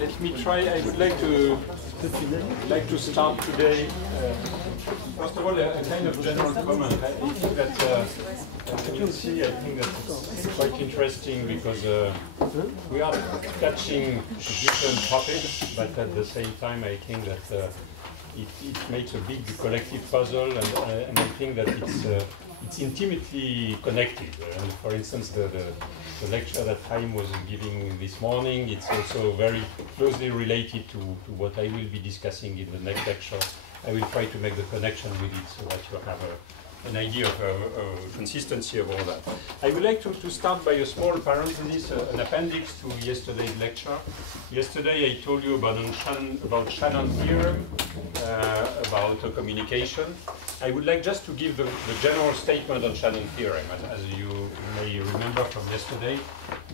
Let me try. I would like to start today. First of all, a kind of general comment. I think that as you can see, I think that it's quite interesting because we are touching different topics, but at the same time, I think that it makes a big collective puzzle, and I think that it's intimately connected. For instance, the lecture that Chaim was giving this morning, it's also very closely related to what I will be discussing in the next lecture. I will try to make the connection with it so that you have an idea of consistency of all that. I would like to start by a small parenthesis, an appendix to yesterday's lecture. Yesterday I told you about Shannon theorem, about communication. I would like just to give the general statement on Shannon theorem. As you may remember from yesterday,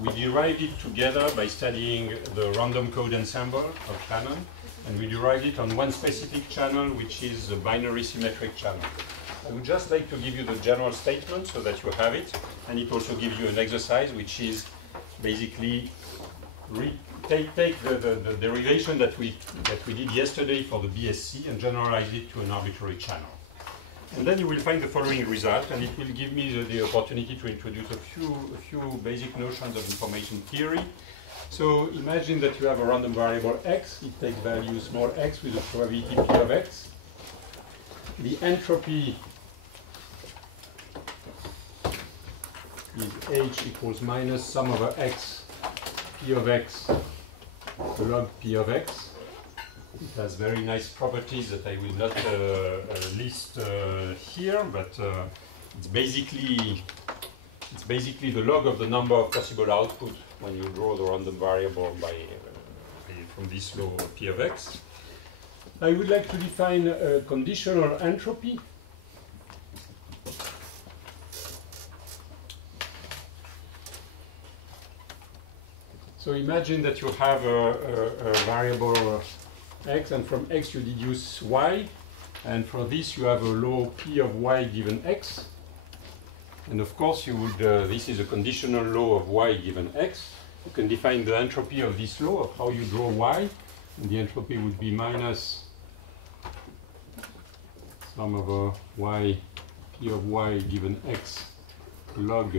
we derived it together by studying the random code ensemble of Shannon, and we derived it on one specific channel, which is the binary symmetric channel. I would just like to give you the general statement so that you have it, and it also gives you an exercise, which is basically take the derivation that we did yesterday for the BSC and generalize it to an arbitrary channel. And then you will find the following result, and it will give me the opportunity to introduce a few basic notions of information theory. So imagine that you have a random variable x. It takes value small x with a probability p of x. The entropy is h equals minus sum over x, p of x, log p of x. It has very nice properties that I will not list here, but it's basically the log of the number of possible output when you draw the random variable from this law p of x. I would like to define a conditional entropy. So imagine that you have a variable x, and from x you deduce y, and for this you have a law p of y given x, and of course you would this is a conditional law of y given x. You can define the entropy of this law of how you draw y, and the entropy would be minus sum over y, p of y given x, log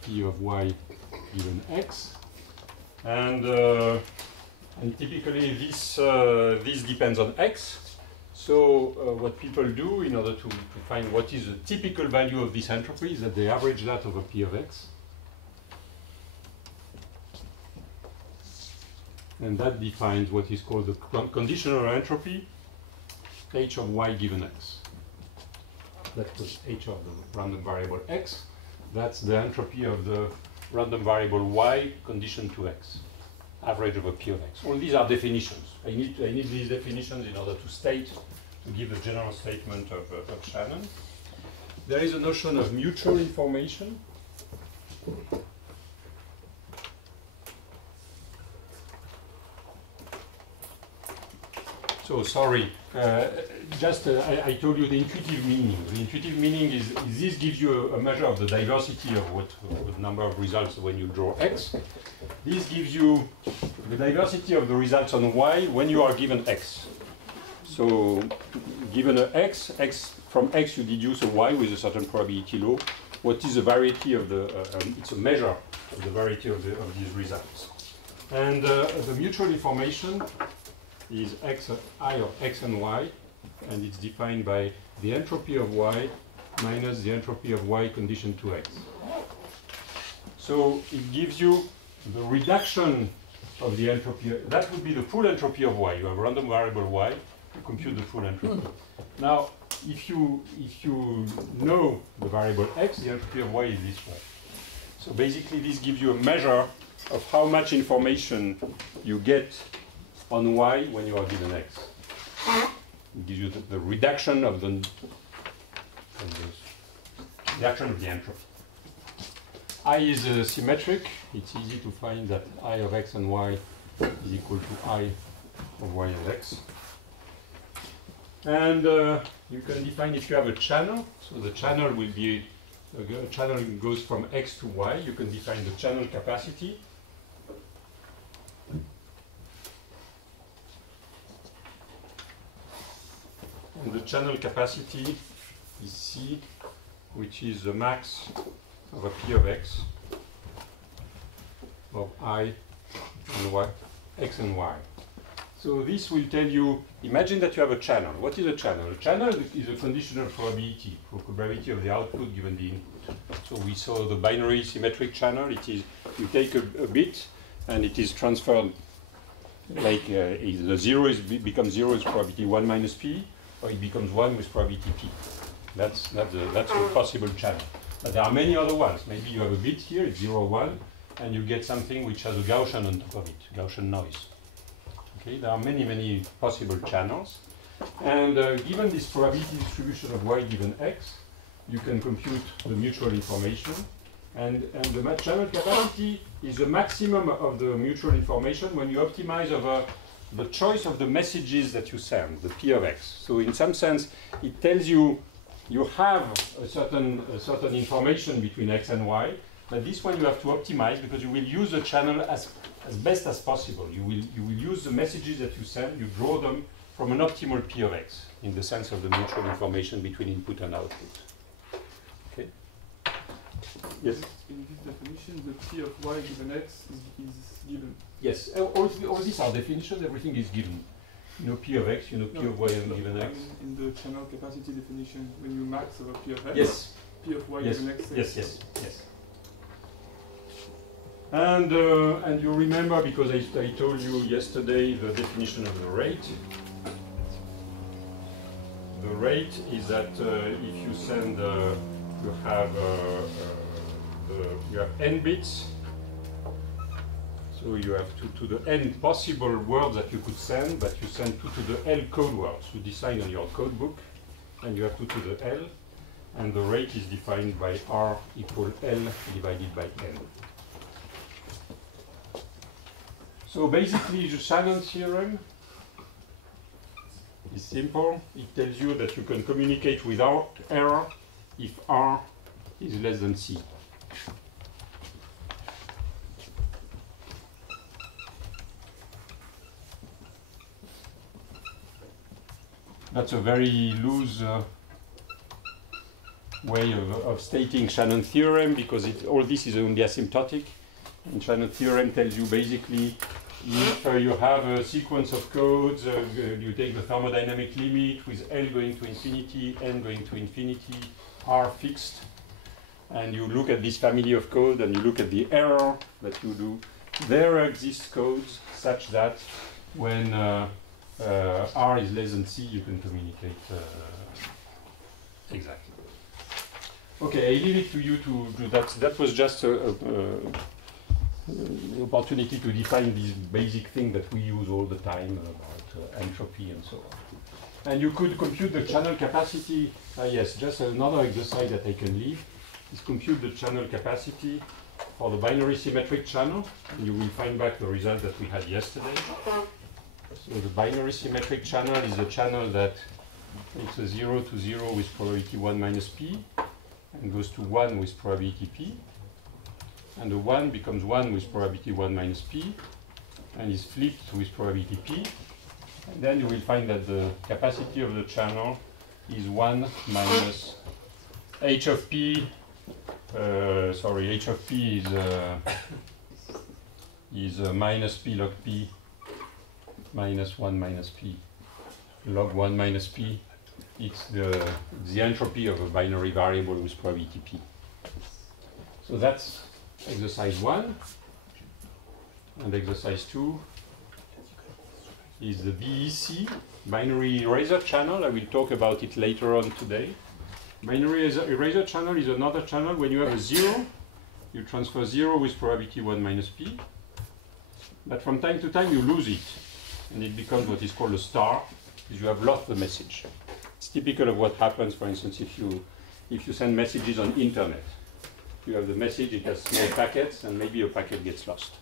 p of y given x, and typically this depends on x. So what people do in order to find what is the typical value of this entropy is that they average that over p of x. And that defines what is called the conditional entropy, h of y given x. That's h of the random variable x. That's the entropy of the random variable y conditioned to x, average over p of x. All these are definitions. I need these definitions in order to give a general statement of Shannon. There is a notion of mutual information. So sorry, I told you the intuitive meaning. The intuitive meaning is this gives you a measure of the diversity of the number of results when you draw x. This gives you the diversity of the results on y when you are given x. So given a x, from x you deduce a y with a certain probability law. What is the variety of the, it's a measure of the variety of these results. And the mutual information is I of x and y, and it's defined by the entropy of y minus the entropy of y conditioned to x. So it gives you the reduction of the entropy. That would be the full entropy of y. You have a random variable y, you compute the full entropy. Now, if you know the variable x, the entropy of y is this way. So basically this gives you a measure of how much information you get on y when you are given x. It gives you the reduction of the entropy. I is symmetric. It's easy to find that I of x and y is equal to I of y of x. And you can define if you have a channel. So the channel will be, a channel goes from x to y. You can define the channel capacity. And the channel capacity is C, which is the max of a P of X of I and Y, X and Y. So this will tell you, imagine that you have a channel. What is a channel? A channel is a conditional probability, probability of the output given the input. So we saw the binary symmetric channel. It is, you take a bit and it is transferred, like the 0 becomes 0 is probability 1 minus P, or it becomes 1 with probability P. That's a possible channel. But there are many other ones. Maybe you have a bit here, it's 0, 1, and you get something which has a Gaussian on top of it, Gaussian noise. Okay, there are many, many possible channels. And given this probability distribution of y given x, you can compute the mutual information. And the channel capacity is the maximum of the mutual information when you optimize over the choice of the messages that you send, the P of x. So in some sense, it tells you you have a certain information between x and y, but this one you have to optimize because you will use the channel as best as possible. You will use the messages that you send, you draw them from an optimal P of x in the sense of the mutual information between input and output. Okay? Yes? In this definition, the P of y given x is given. Yes, all these are definitions, everything is given. You know P of x, you know P of y and given x. In the channel capacity definition, when you max over P of x, yes. P of y yes. given x. Yes. And you remember, because I told you yesterday the definition of the rate. The rate is that if you send, you have n bits. So you have 2 to the n possible words that you could send, but you send 2 to the L code words. You decide on your code book, and you have 2 to the L, and the rate is defined by R equal L divided by N. So basically, the Shannon theorem is simple. It tells you that you can communicate without error if R is less than C. That's a very loose way of stating Shannon theorem, because all this is only asymptotic. And Shannon theorem tells you basically if you have a sequence of codes, you take the thermodynamic limit with L going to infinity, N going to infinity, R fixed, and you look at this family of code and you look at the error that you do. There exist codes such that when R is less than C, you can communicate exactly. Okay, I leave it to you to do that. That was just the opportunity to define this basic thing that we use all the time about entropy and so on. And you could compute the channel capacity. Yes, just another exercise that I can leave is compute the channel capacity for the binary symmetric channel. And you will find back the result that we had yesterday. So the binary symmetric channel is a channel that takes a 0 to 0 with probability 1 minus p and goes to 1 with probability p. And the 1 becomes 1 with probability 1 minus p and is flipped with probability p. And then you will find that the capacity of the channel is 1 minus h of p. H of p is minus p log p minus 1 minus p log 1 minus p. It's the entropy of a binary variable with probability p. So that's exercise 1. And exercise 2 is the BEC, binary eraser channel. I will talk about it later on today. Binary eraser channel is another channel. When you have a 0, you transfer 0 with probability 1 minus p. But from time to time you lose it, and it becomes what is called a star, because you have lost the message. It's typical of what happens, for instance, if you send messages on internet. You have the message, it has small packets, and maybe a packet gets lost.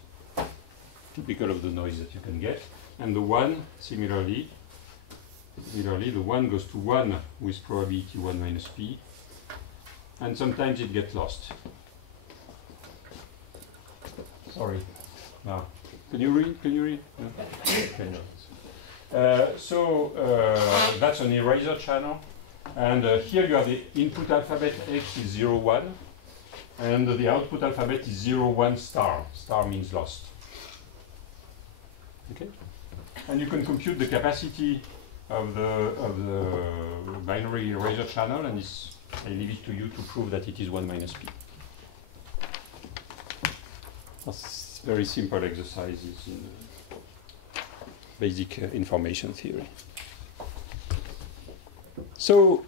Typical of the noise that you can get. And the 1, similarly, the 1 goes to 1 with probability 1 minus p, and sometimes it gets lost. Sorry. Now, can you read? No? Okay. That's an eraser channel. And here you have the input alphabet, X is 0, 1. And the output alphabet is 0, 1 star. Star means lost. Okay? And you can compute the capacity of the binary erasure channel, and I leave it to you to prove that it is 1 minus p. That's very simple exercises in basic information theory. So,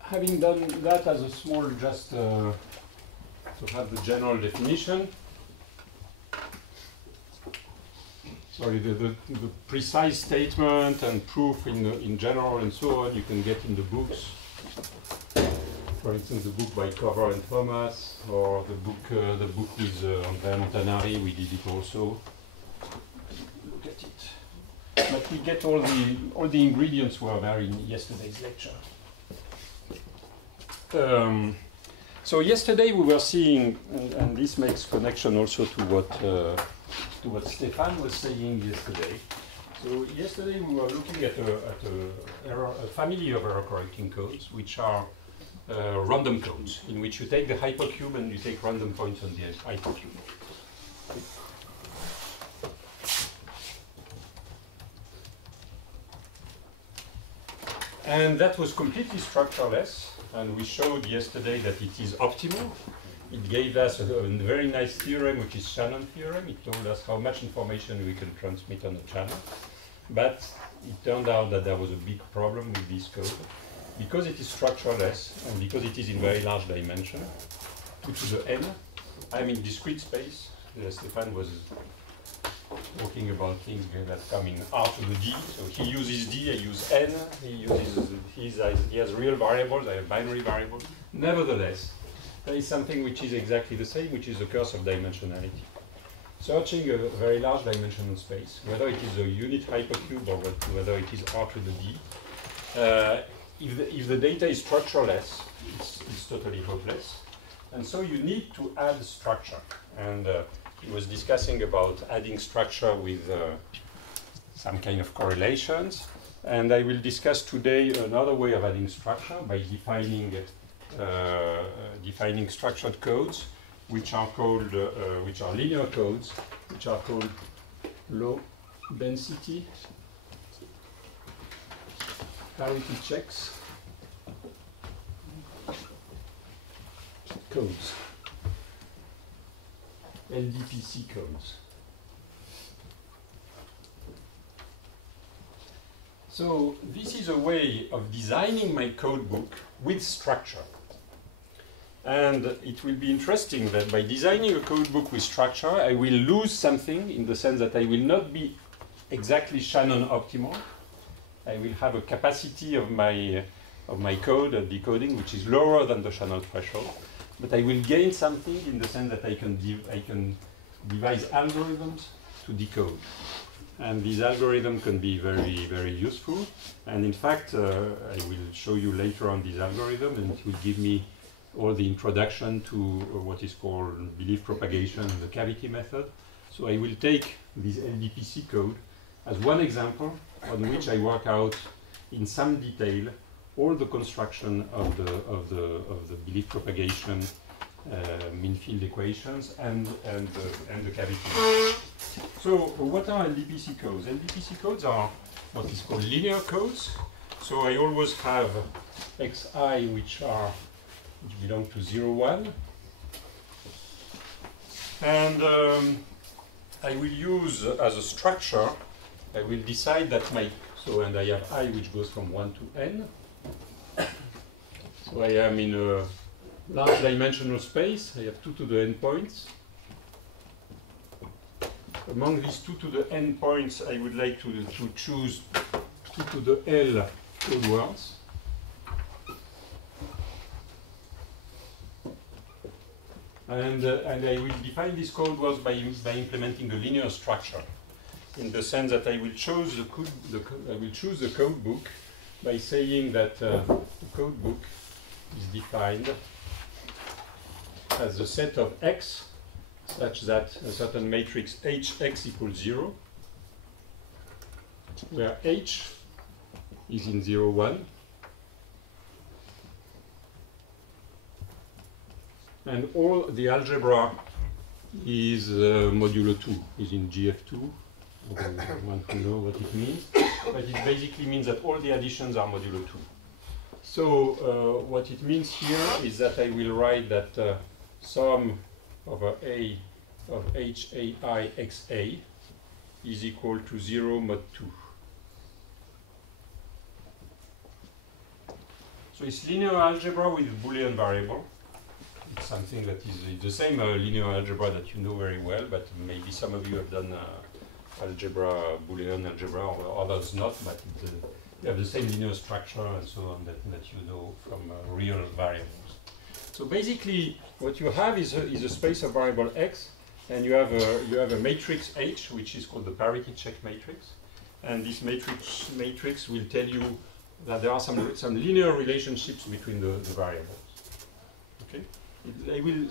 having done that as a small, just to have the general definition. Sorry, the precise statement and proof in general and so on you can get in the books. For instance, the book by Cover and Thomas, or the book with Andrea Montanari. We did it also. Look at it. But we get all the ingredients were there in yesterday's lecture. So yesterday we were seeing, and this makes connection also to what Stefan was saying yesterday. So yesterday we were looking at a family of error correcting codes, which are random codes, in which you take the hypercube and you take random points on the hypercube. And that was completely structureless, and we showed yesterday that it is optimal. It gave us a very nice theorem, which is Shannon theorem. It told us how much information we can transmit on a channel. But it turned out that there was a big problem with this code. Because it is structureless, and because it is in very large dimension, 2 to the n, I'm in discrete space. Stefan was talking about things that come in R to the d. So he uses d, I use n. He has real variables, I have binary variables. Nevertheless, there is something which is exactly the same, which is the curse of dimensionality. Searching a very large dimensional space, whether it is a unit hypercube or whether it is R to the d, if the data is structureless, it's totally hopeless. And so you need to add structure. And he was discussing about adding structure with some kind of correlations. And I will discuss today another way of adding structure by defining structured codes, which are called, which are linear codes, which are called low density parity checks codes, LDPC codes. So this is a way of designing my code book with structure. And it will be interesting that by designing a code book with structure, I will lose something in the sense that I will not be exactly Shannon optimal. I will have a capacity of my code of decoding which is lower than the Shannon threshold, but I will gain something in the sense that I can devise algorithms to decode. And these algorithms can be very, very useful. And in fact, I will show you later on this algorithm, and it will give me all the introduction to what is called belief propagation in the cavity method. So I will take this LDPC code as one example on which I work out in some detail all the construction of the belief propagation mean field equations and the cavity. So what are LDPC codes? LDPC codes are what is called linear codes. So I always have xi which belong to 0, 1. And I will use as a structure, I will decide that and I have I which goes from 1 to n. So I am in a large dimensional space. I have 2 to the n points. Among these 2 to the n points, I would like to choose 2 to the L code words. And I will define these code words by implementing a linear structure, in the sense that I will choose the code book by saying that the code book is defined as a set of X such that a certain matrix HX equals 0 where H is in 0, 1, and all the algebra is modulo 2, is in GF2. I don't want to know what it means, but it basically means that all the additions are modulo 2. So what it means here is that I will write that sum over A of HAI XA is equal to 0 mod 2. So it's linear algebra with Boolean variable. It's something that is the same linear algebra that you know very well, but maybe some of you have done algebra, Boolean algebra, or others not, but you have the same linear structure and so on that you know from real variables. So basically, what you have is a space of variable x, and you have a matrix H, which is called the parity check matrix, and this matrix will tell you that there are some linear relationships between the variables. Okay. I will.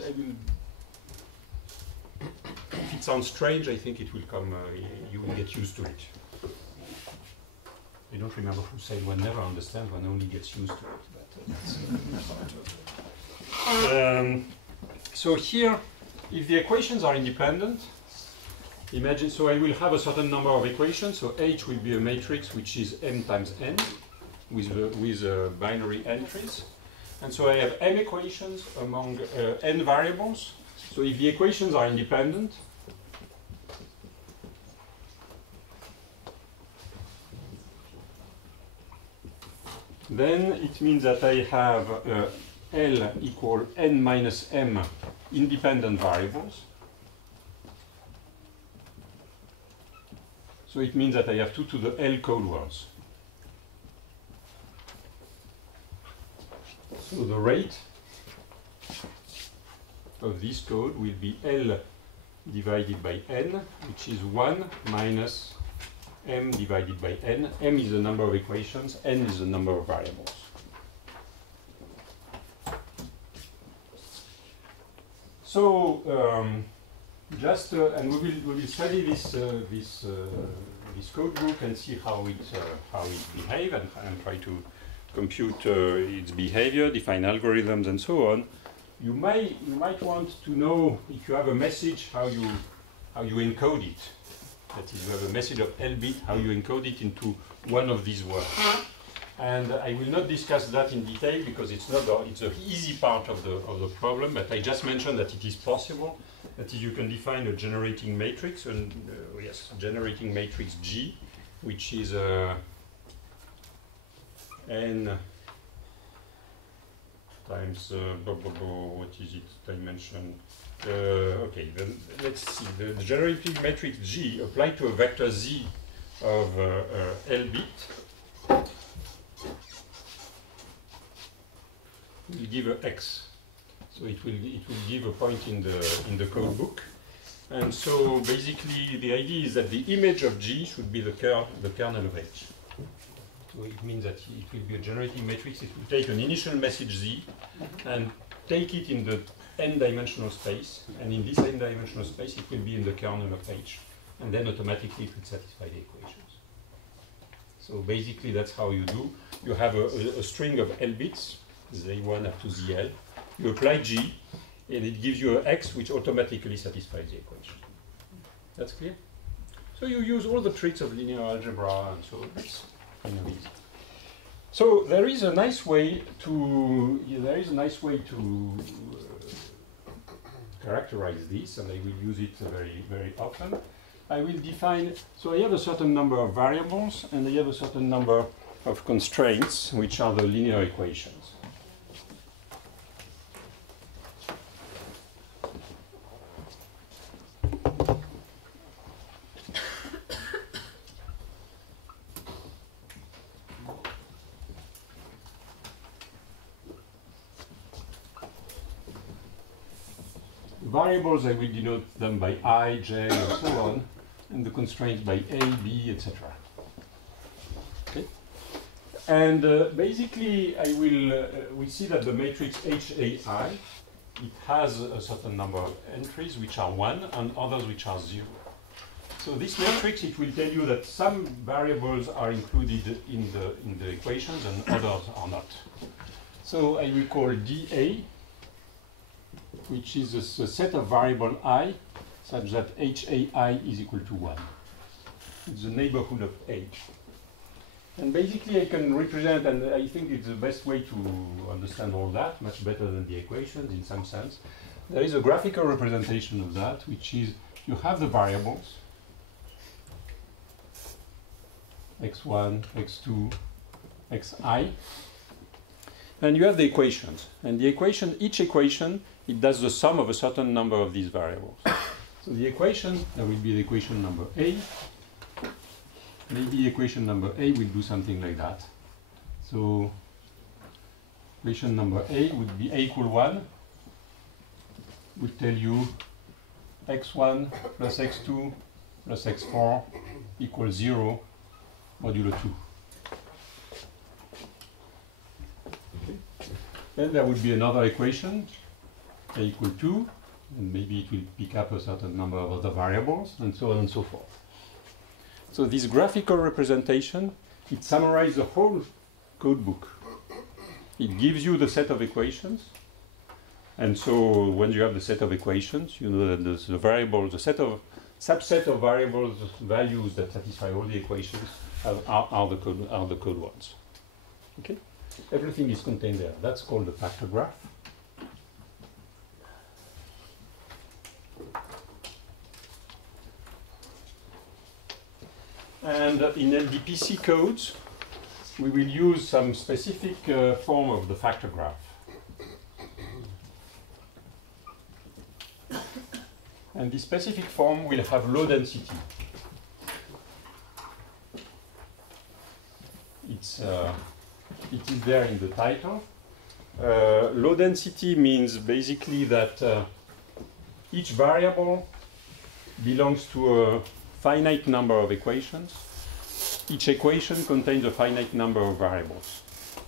If it sounds strange, I think it will come. You will get used to it. I don't remember who said one never understands, one only gets used to it. So here, if the equations are independent, imagine. So I will have a certain number of equations. So H will be a matrix which is m times n, with binary entries. And so I have m equations among n variables. So if the equations are independent, then it means that I have L equal n minus m independent variables. So it means that I have 2 to the L code words. So the rate of this code will be L divided by n, which is 1 minus m divided by n. M is the number of equations, n is the number of variables. So and we will study this code book and see how it behaves and try to compute its behavior, define algorithms, and so on. You might want to know, if you have a message, how you encode it. That is, you have a message of L bit, how you encode it into one of these words. And I will not discuss that in detail because it's the easy part of the problem. But I just mentioned that it is possible. That is, you can define a generating matrix, and yes, generating matrix G, which is n times what is its dimension? Okay, then let's see. The generating matrix G applied to a vector Z of L bit will give a X. So it will give a point in the code book. And so basically the idea is that the image of G should be the kernel of H. So it means that it will be a generating matrix. It will take an initial message Z and take it in the n-dimensional space. And in this n-dimensional space, it will be in the kernel of H. And then automatically it will satisfy the equations. So basically that's how you do. You have a string of L bits, Z1 up to ZL. You apply G, and it gives you an X which automatically satisfies the equation. That's clear? So you use all the tricks of linear algebra, and so it's kind of easy. So there is a nice way to characterize this, and I will use it very, very often. I will define. So I have a certain number of variables, and I have a certain number of constraints, which are the linear equations. Variables, I will denote them by I, J, and so on, and the constraints by A, B, etc. Okay? And basically, we see that the matrix HAI, it has a certain number of entries which are 1 and others which are 0. So this matrix, it will tell you that some variables are included in the equations and others are not. So I will call dA, which is a set of variable I, such that HAI is equal to 1. It's the neighborhood of H. And basically I can represent, and I think it's the best way to understand all that, much better than the equations in some sense. There is a graphical representation of that, which is you have the variables, x1, x2, xi, and you have the equations. And the equation, each equation, it does the sum of a certain number of these variables. So the equation, that will be the equation number A. Maybe equation number A will do something like that. So equation number A would be A equal 1, would tell you x1 plus x2 plus x4 equals 0 modulo 2. Okay. Then there would be another equation, A equal 2, and maybe it will pick up a certain number of other variables, and so on and so forth. So this graphical representation, it summarizes the whole code book. It gives you the set of equations. And so when you have the set of equations, you know that the variables, the subset of variables values that satisfy all the equations are the code ones. Okay? Everything is contained there. That's called the factor graph. And in LDPC codes, we will use some specific form of the factor graph. And this specific form will have low density. It is there in the title. Low density means basically that each variable belongs to a finite number of equations. Each equation contains a finite number of variables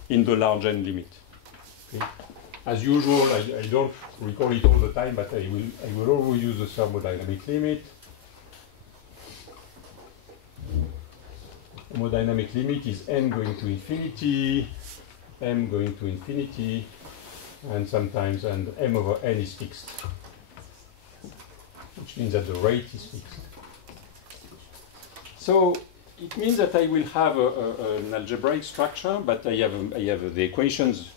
in the large n limit. Okay. As usual, I don't recall it all the time, but I will always use the thermodynamic limit. Thermodynamic limit is n going to infinity, m going to infinity, and sometimes and m over n is fixed, which means that the rate is fixed. So it means that I will have an algebraic structure, but I have the equations.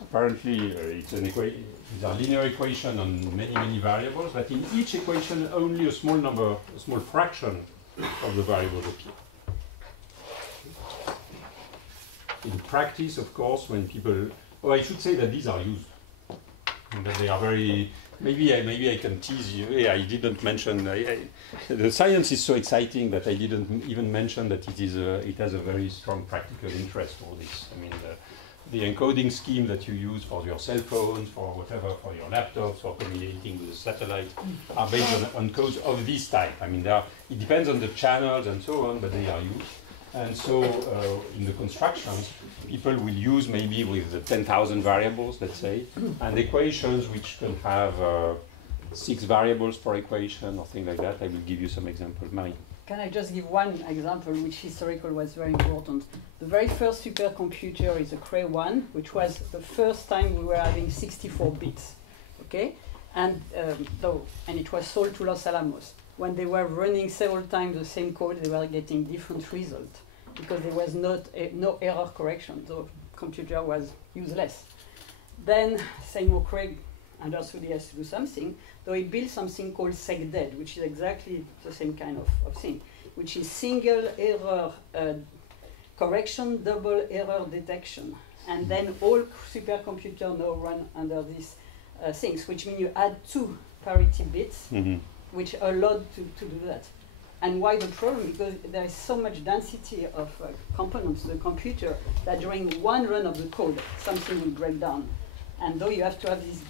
Apparently, these are linear equations on many variables, but in each equation, only a small fraction of the variables appear. In practice, of course, when people, I should say that these are used, and that they are very. Maybe I can tease you. Yeah, I didn't mention. The science is so exciting that I didn't even mention that it has a very strong practical interest. All this. I mean, the encoding scheme that you use for your cell phones, for whatever, for your laptops, for communicating with a satellite, are based on codes of this type. I mean, it depends on the channels and so on, but they are used. And so in the constructions, people will use maybe with 10,000 variables, let's say, and equations which can have 6 variables per equation or things like that. I will give you some examples. Marie. Can I just give one example which historical was very important? The very first supercomputer is a Cray 1, which was the first time we were having 64 bits, okay? And it was sold to Los Alamos. When they were running several times the same code, they were getting different results because there was no error correction. The computer was useless. Then Seymour Cray understood he has to do something, though he built something called SecDed, which is exactly the same kind of thing, which is single error correction, double error detection. And then all supercomputers now run under these things, which means you add 2 parity bits, which are allowed to do that. And why the problem? Because there is so much density of components in the computer that during one run of the code, something will break down. And though you have to have this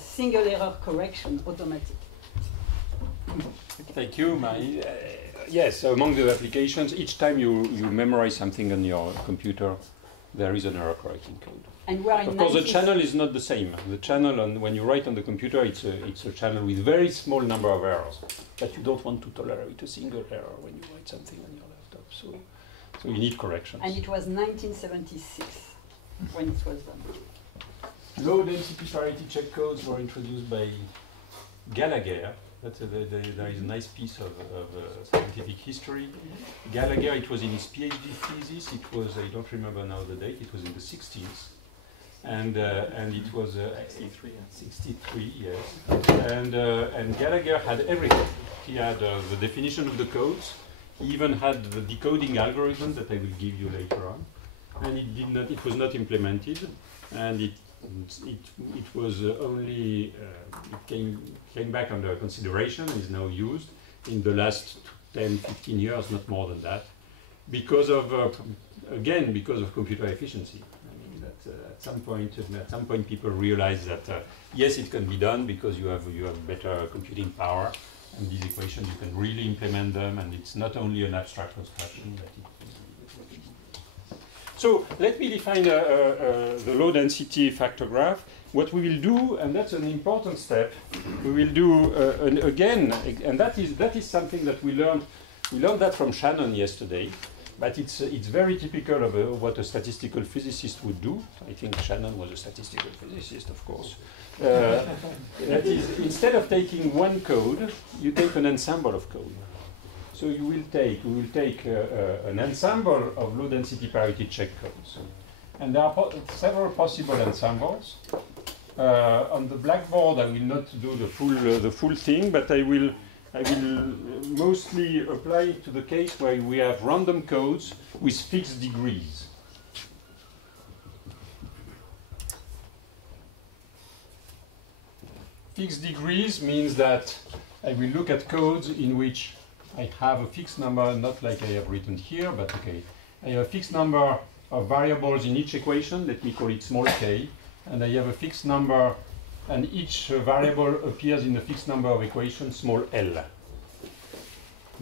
single error correction automatic. Thank you, Marie. Yes, among the applications, each time you memorize something on your computer, there is an error correcting code. And we're in of course, the channel is not the same. The channel, when you write on the computer, it's a channel with very small number of errors. But you don't want to tolerate a single error when you write something on your laptop. So you need corrections. And it was 1976 when it was done. Low density parity check codes were introduced by Gallagher. There is a nice piece of scientific history. Gallagher, it was in his PhD thesis. It was, I don't remember now the date, it was in the 60s. And it was 63, 63, yes. And Gallagher had everything. He had the definition of the codes. He even had the decoding algorithm that I will give you later on. And it was not implemented. And it was only it came back under consideration, is now used in the last 10, 15 years, not more than that, because of again because of computer efficiency. I mean that at some point people realize that yes, it can be done because you have better computing power, and these equations you can really implement them, and it's not only an abstract construction. So let me define the low density factor graph. What we will do, and that's an important step, we will do again, and that is something that we learned. We learned that from Shannon yesterday, but it's very typical of what a statistical physicist would do. I think Shannon was a statistical physicist, of course. That is, instead of taking one code, you take an ensemble of code. So we will take an ensemble of low-density parity check codes, and there are several possible ensembles. On the blackboard, I will not do the full thing, but I will mostly apply it to the case where we have random codes with fixed degrees. Fixed degrees means that I will look at codes in which I have a fixed number, not like I have written here, but okay. I have a fixed number of variables in each equation, let me call it small k, and I have a fixed number, and each variable appears in a fixed number of equations, small l.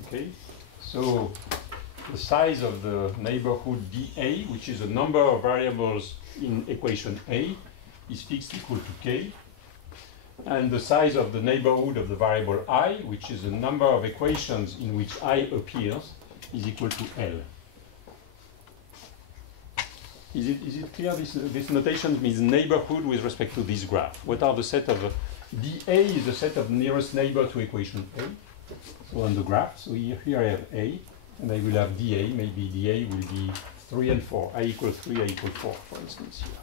Okay, so the size of the neighborhood dA, which is the number of variables in equation A, is fixed equal to k. And the size of the neighborhood of the variable I, which is the number of equations in which I appears, is equal to L. Is it clear? This notation means neighborhood with respect to this graph. What are the set of dA is the set of nearest neighbor to equation A. So on the graph, so here I have A, and I will have dA. Maybe dA will be 3 and 4. I equal 3, I equal 4, for instance here.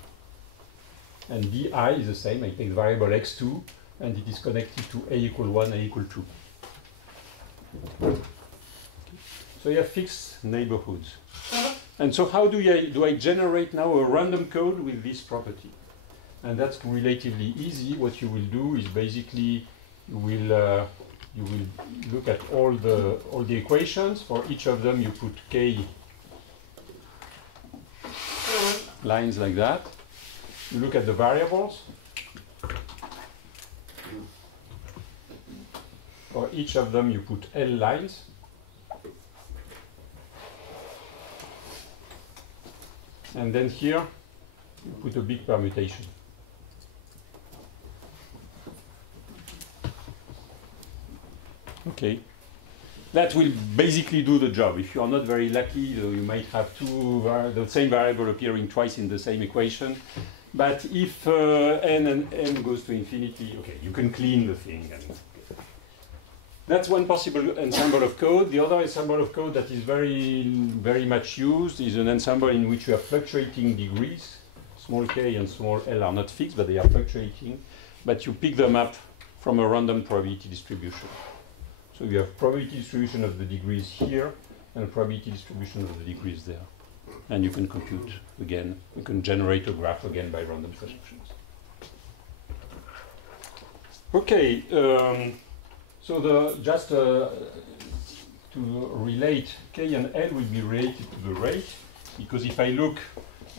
And di is the same. I take the variable x2, and it is connected to a equal 1, a equal 2. So you have fixed neighborhoods. And so how do I generate now a random code with this property? And that's relatively easy. What you will do is basically you will look at all the equations. For each of them, you put k lines like that. You look at the variables. For each of them, you put L lines. And then here, you put a big permutation. Okay. That will basically do the job. If you are not very lucky, you might have the same variable appearing twice in the same equation. But if n and n goes to infinity, okay, you can clean the thing. That's one possible ensemble of code. The other ensemble of code that is very, very much used is an ensemble in which you have fluctuating degrees. Small k and small l are not fixed, but they are fluctuating. But you pick them up from a random probability distribution. So you have probability distribution of the degrees here and a probability distribution of the degrees there. And you can compute again. You can generate a graph again by random solutions. Okay, so just to relate, k and l will be related to the rate, because if I look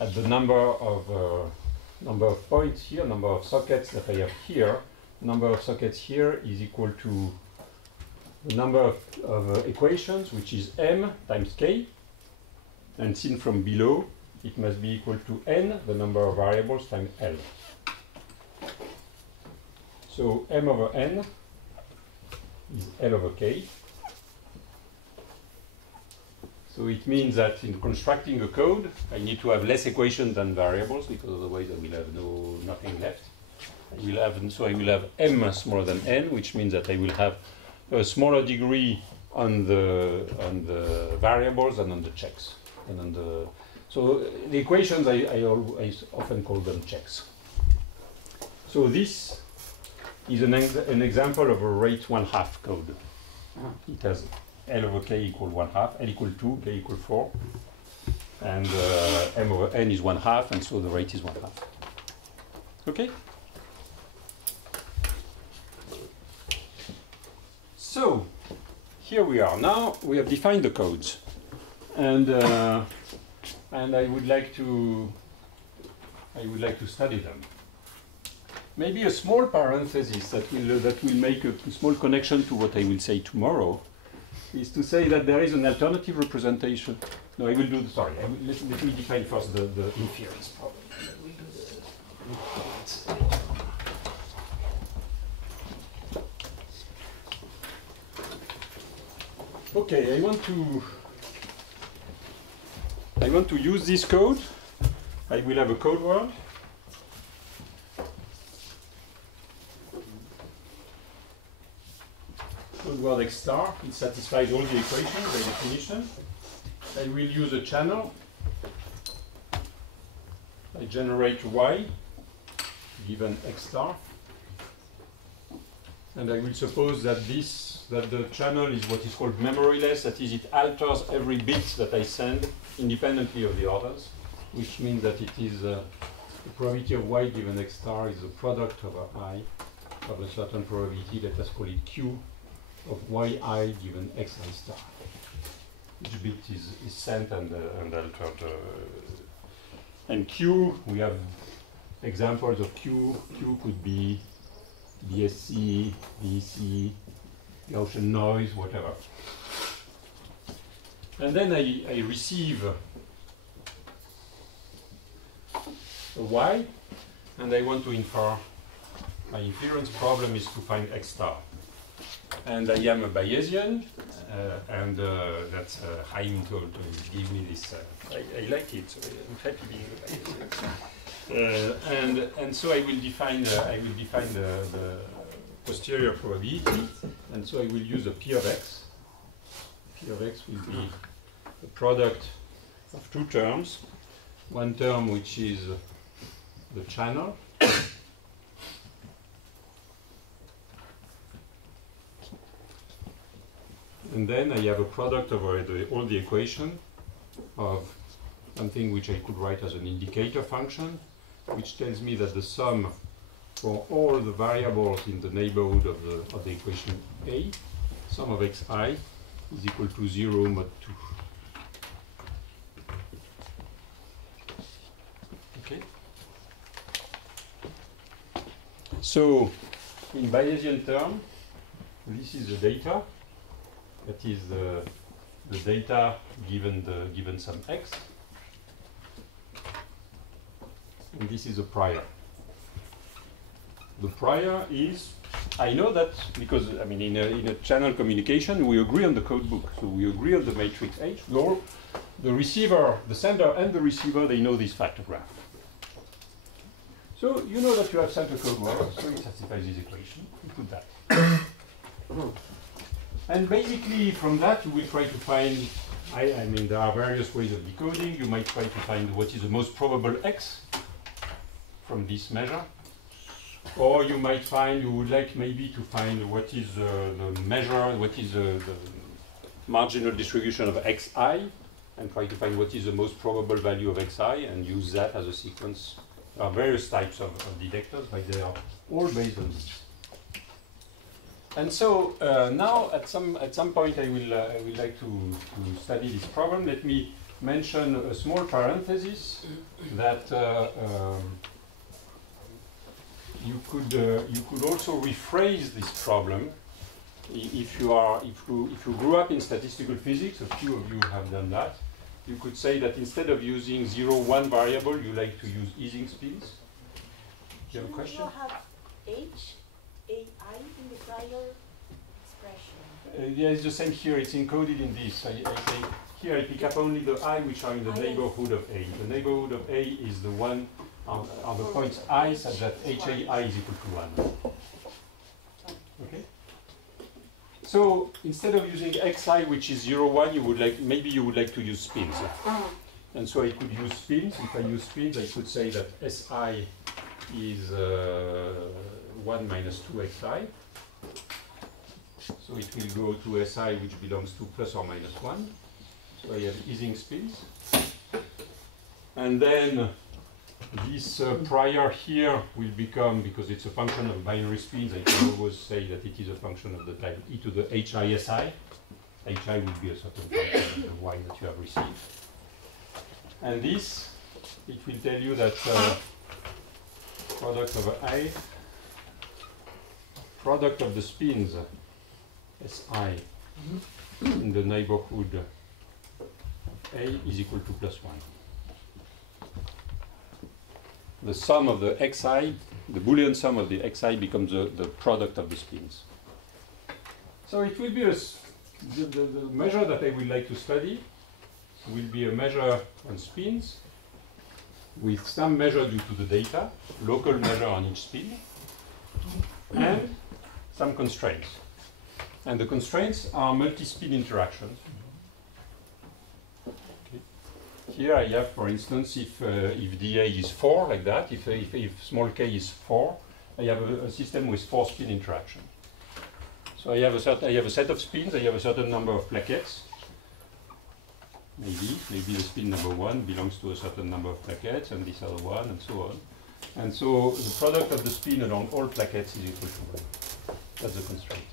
at the number of points here, number of sockets that I have here, number of sockets here is equal to the number of equations, which is m times k. And seen from below, it must be equal to n, the number of variables, times L. So m over n is L over k. So it means that in constructing a code, I need to have less equations than variables, because otherwise I will have nothing left. So I will have m smaller than n, which means that I will have a smaller degree on the variables than on the checks. So the equations I often call them checks. So this is an example of a rate 1/2 code. It has L over k equal 1/2, L equal 2, k equal 4, and m over n is 1/2, and so the rate is 1/2. Okay? So here we are. Now we have defined the codes, and I would like to study them. Maybe a small parenthesis that will make a small connection to what I will say tomorrow is to say that there is an alternative representation. No, I will do. Sorry, let me define first the inference problem. Okay, I want to use this code. I will have a code word. Code word x star. It satisfies all the equations by definition. I will use a channel. I generate y given x star. And I will suppose that the channel is what is called memoryless, that is, it alters every bit that I send independently of the others, which means that it is the probability of y given x star is the product over I of a certain probability, let us call it q, of yi given xi star. Each bit is sent and altered. And q, we have examples of q. Q could be BSC, BEC, Gaussian noise, whatever. And then I receive a y, and I want to infer. My inference problem is to find x star. And I am a Bayesian, and that's Chaim to give me this. I like it, so I'm happy being a Bayesian. And so I will define the posterior probability, and so I will use a P of x. P of x will be the product of two terms. One term which is the channel, and then I have a product over all the equation of something which I could write as an indicator function, which tells me that the sum for all the variables in the neighborhood of the equation A, sum of xi is equal to 0 mod 2. Okay? So, in Bayesian term, this is the data. That is the data given some x. And this is a prior. The prior is, I know that because, I mean, in a channel communication, we agree on the code book. So we agree on the matrix H. The receiver, the sender and the receiver, they know this factor graph. So you know that you have sent a code word, so it satisfies this equation. You put that. And basically, from that, you will try to find, I mean, there are various ways of decoding. You might try to find what is the most probable x from this measure. Or you might find, you would like maybe to find what is the measure, what is the marginal distribution of xi, and try to find what is the most probable value of xi, and use that as a sequence. There are various types of detectors, but they are all based on this. And so now, at some point, I will like to study this problem. Let me mention a small parenthesis that you could also rephrase this problem if you grew up in statistical physics. A few of you have done that. you could say that instead of using 0, 1 variable, you like to use Ising spins. Do you have a question? You have H, AI in the prior expression. Yeah, it's the same here. It's encoded in this. I say here I pick up only the I which are in the neighborhood of A. The neighborhood of A is the one are the points I such that HAI is equal to 1. Okay. So instead of using xi, which is 0, 1, maybe you would like to use spins. And so I could use spins. If I use spins, I could say that Si is 1 minus 2xi. So it will go to Si, which belongs to plus or minus 1. So I have Ising spins. And then this prior here will become, because it's a function of binary spins, I can always say that it is a function of the type e to the HISI. HI will be a certain function of the y that you have received. And this, it will tell you that product over I, product of the spins Si in the neighborhood of A is equal to plus 1. The sum of the xi, the Boolean sum of the xi becomes the product of the spins. So it will be the measure that I would like to study will be a measure on spins with some measure due to the data, local measure on each spin, and some constraints. And the constraints are multi-spin interactions. Here I have, for instance, if dA is 4, like that, if small k is 4, I have a system with 4 spin interaction. So I have a set of spins, I have a certain number of plaquettes. Maybe the spin number 1 belongs to a certain number of plaquettes, and this other one, and so on. And so the product of the spin along all plaquettes is equal to 1. That's the constraint.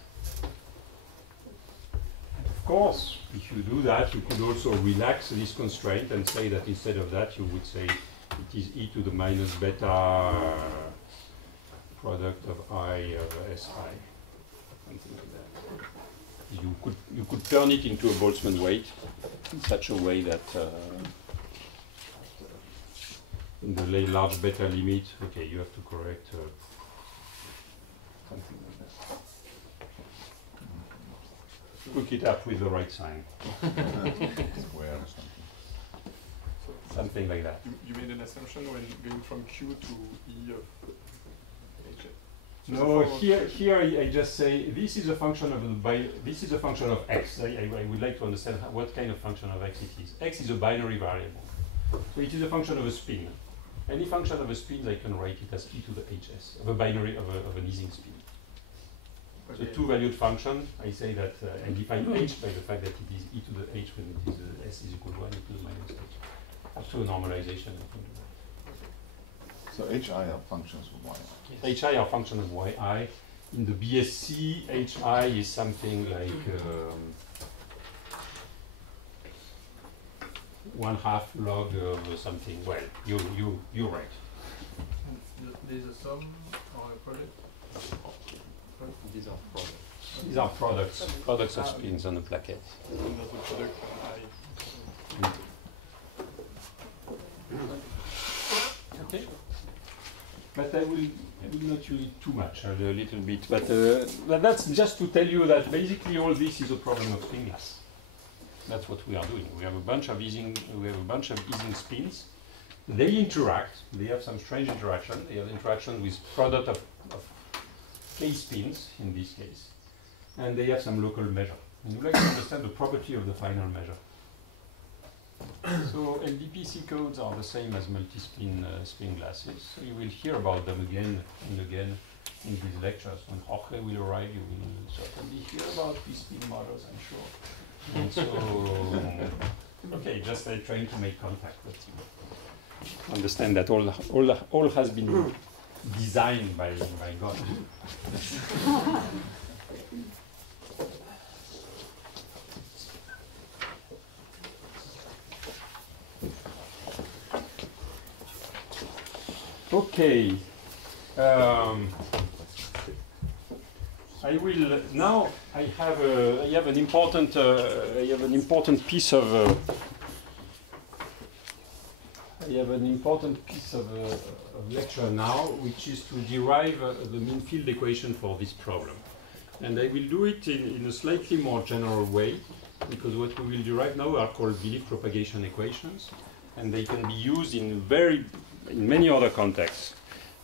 Of course, if you do that, you could also relax this constraint and say that instead of that, you would say it is e to the minus beta product of I of Si, something like that. You could turn it into a Boltzmann weight in such a way that in the large beta limit, okay, you have to correct something like that. Hook it up with the right sign. Square or something. Something like that. You made an assumption when going from Q to E of H. No, here I just say this is a function of this is a function of x. I would like to understand what kind of function of x it is. X is a binary variable, so it is a function of a spin. Any function of a spin, I can write it as e to the hs of a binary of an Ising spin. Okay. So two-valued function. I say that I define h by the fact that it is e to the h when it is s is equal to 1 e to the minus h. Up to a normalization, I can do that. So HI are functions of y. Yes. Hi are function of yi. In the BSc, hi is something like 1/2 log of something. Well, you write. And there's a sum or a product? These are products. These are products of spins on the plaquette. And there's a product on I. Okay. But I will not use it too much, a little bit. But that's just to tell you that basically all this is a problem of spin glass. That's what we are doing. We have a bunch of Ising spins. They interact. They have some strange interaction. They have interaction with product of k spins in this case, and they have some local measure. And you like to understand the property of the final measure. So LDPC codes are the same as multi-spin spin glasses. So you will hear about them again and again in these lectures. When Jorge will arrive, you will certainly hear about these spin models, I'm sure. And so, okay, just trying to make contact with you. Understand that all has been designed by God. Okay. I will now. I have an important piece of have an important piece of lecture now, which is to derive the mean field equation for this problem. And I will do it in a slightly more general way, because what we will derive now are called belief propagation equations, and they can be used in many other contexts.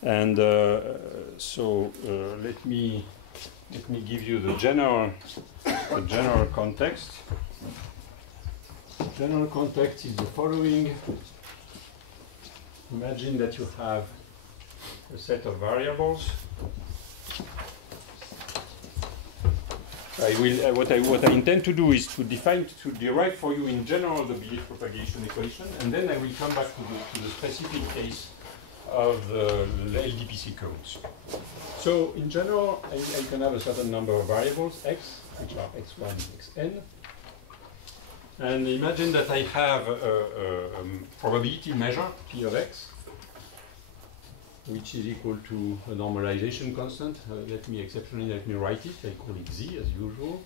And let me give you the general context. The general context is the following. Imagine that you have a set of variables. What I intend to do is to derive for you in general the belief propagation equation, and then I will come back to the specific case of the LDPC codes. So in general, I can have a certain number of variables, x, which are x1 and xn. And imagine that I have a probability measure, p of x, which is equal to a normalization constant. Let me write it. I call it z as usual.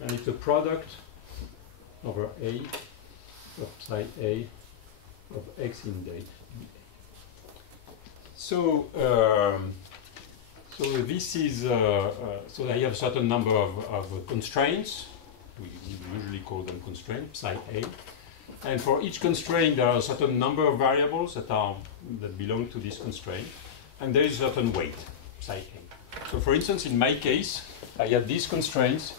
And it's a product over a of psi a of x in date. So this is so I have a certain number of constraints. We usually call them constraints, psi a. And for each constraint, there are a certain number of variables that belong to this constraint, and there is a certain weight, psi a. So for instance, in my case, I had these constraints,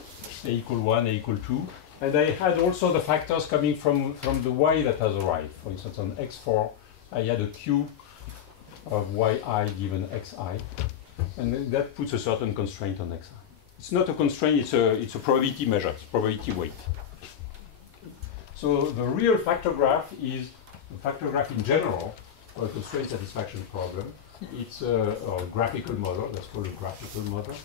a equal 1, a equal 2, and I had also the factors coming from the y that has arrived. For instance, on x4, I had a q of yi given xi, and that puts a certain constraint on xi. It's not a constraint, it's a probability measure, it's probability weight. So the real factor graph is the factor graph in general for a constraint satisfaction problem. It's a graphical model, that's called a graphical model.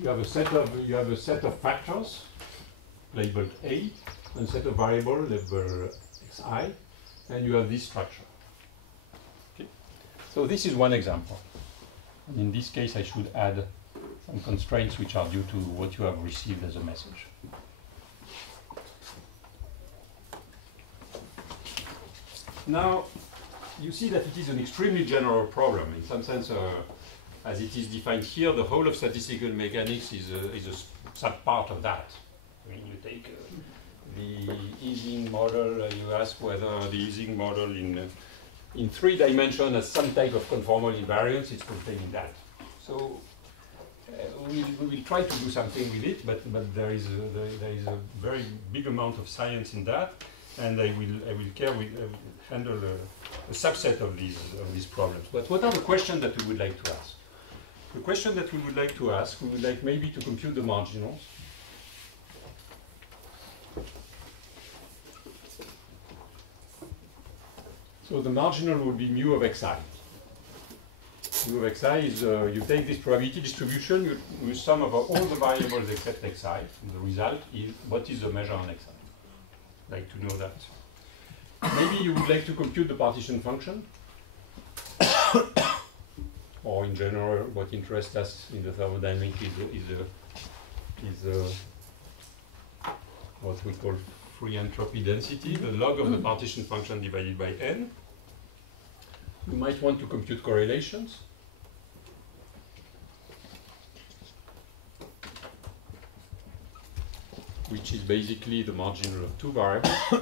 You have a set of factors labeled A, and a set of variables labeled xi, and you have this structure. Okay. So this is one example. And in this case, I should add some constraints which are due to what you have received as a message. Now, you see that it is an extremely general problem. In some sense, as it is defined here, the whole of statistical mechanics is a sub-part of that. I mean, you take the Ising model, you ask whether the Ising model in 3 dimensions has some type of conformal invariance, it's contained in that. So we will try to do something with it, but there is a very big amount of science in that, and I will handle a subset of these problems. But what are the questions that we would like to ask? The question that we would like to ask, we would like maybe to compute the marginals. So the marginal will be mu of xi. Mu of xi is, you take this probability distribution, you sum over all the variables except xi, and the result is, what is the measure on xi? I'd like to know that. Maybe you would like to compute the partition function, or in general, what interests us in the thermodynamics is what we call free entropy density, the log of the partition function divided by n. You might want to compute correlations. Which is basically the marginal of 2 variables,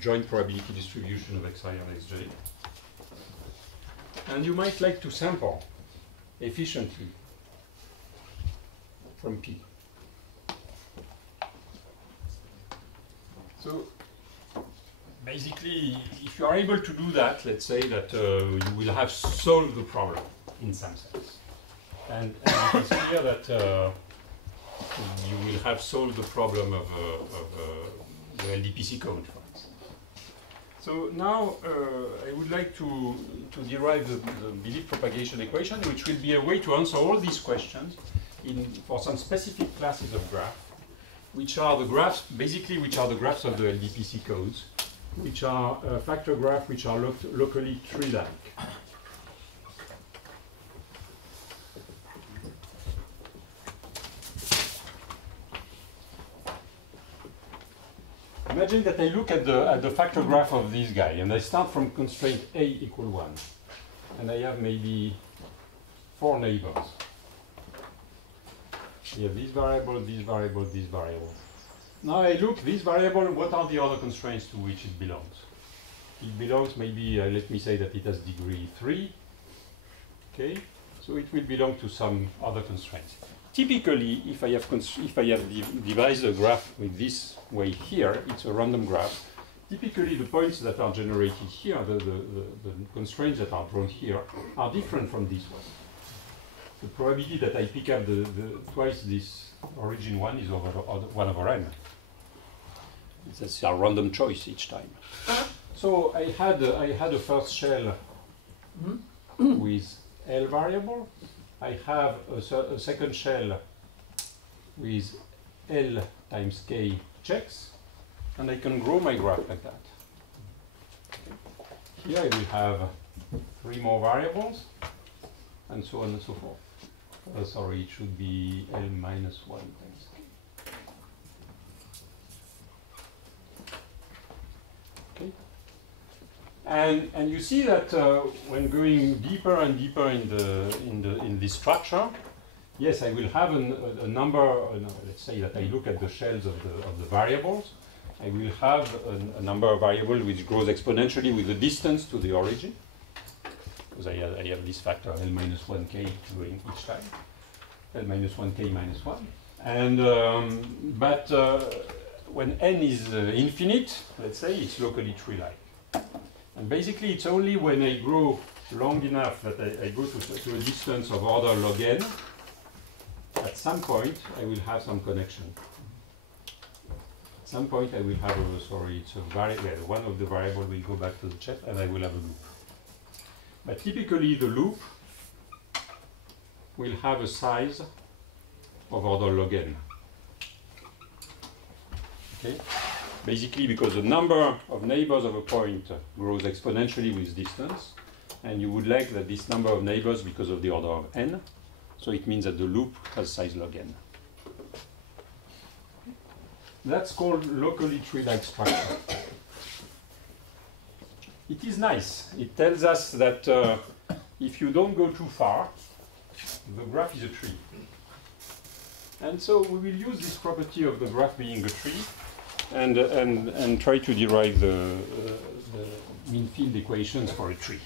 joint probability distribution of xi on xj. And you might like to sample efficiently from P. So basically, if you are able to do that, let's say that you will have solved the problem in some sense. And it's clear that you will have solved the problem of the LDPC code, for instance. So now I would like to derive the belief propagation equation, which will be a way to answer all these questions for some specific classes of graph, which are the graphs, basically which are the graphs of the LDPC codes, which are factor graphs which are locally tree-like. Imagine that I look at the factor graph of this guy, and I start from constraint A equal 1. And I have maybe 4 neighbors. I have this variable, this variable, this variable. Now I look, this variable, what are the other constraints to which it belongs? It belongs maybe, let me say that it has degree 3. Okay, so it will belong to some other constraints. Typically, if I have devised a graph with this way here, it's a random graph. Typically, the points that are generated here, the constraints that are drawn here, are different from this one. The probability that I pick up twice this origin one is over 1 over n. It's a random choice each time. So I had a first shell with L variable. I have a second shell with L times K checks, and I can grow my graph like that. Here I will have 3 more variables, and so on and so forth. Sorry, it should be L minus 1 times K. Okay. And you see that when going deeper and deeper in this structure, yes, I will have a number. Let's say that I look at the shells of the variables. I will have a number of variables which grows exponentially with the distance to the origin, because I have this factor L minus 1k going each time, L minus 1k minus 1. And but when n is infinite, let's say it's locally tree-like. And basically, it's only when I grow long enough that I go to a distance of order log n, at some point, I will have some connection. At some point, I will have one of the variables will go back to the chat, and I will have a loop. But typically, the loop will have a size of order log n. Okay? Basically, because the number of neighbors of a point grows exponentially with distance, and you would like that this number of neighbors because of the order of n, so it means that the loop has size log n. That's called locally tree-like structure. It is nice. It tells us that if you don't go too far, the graph is a tree. And so we will use this property of the graph being a tree and try to derive the mean field equations for a tree.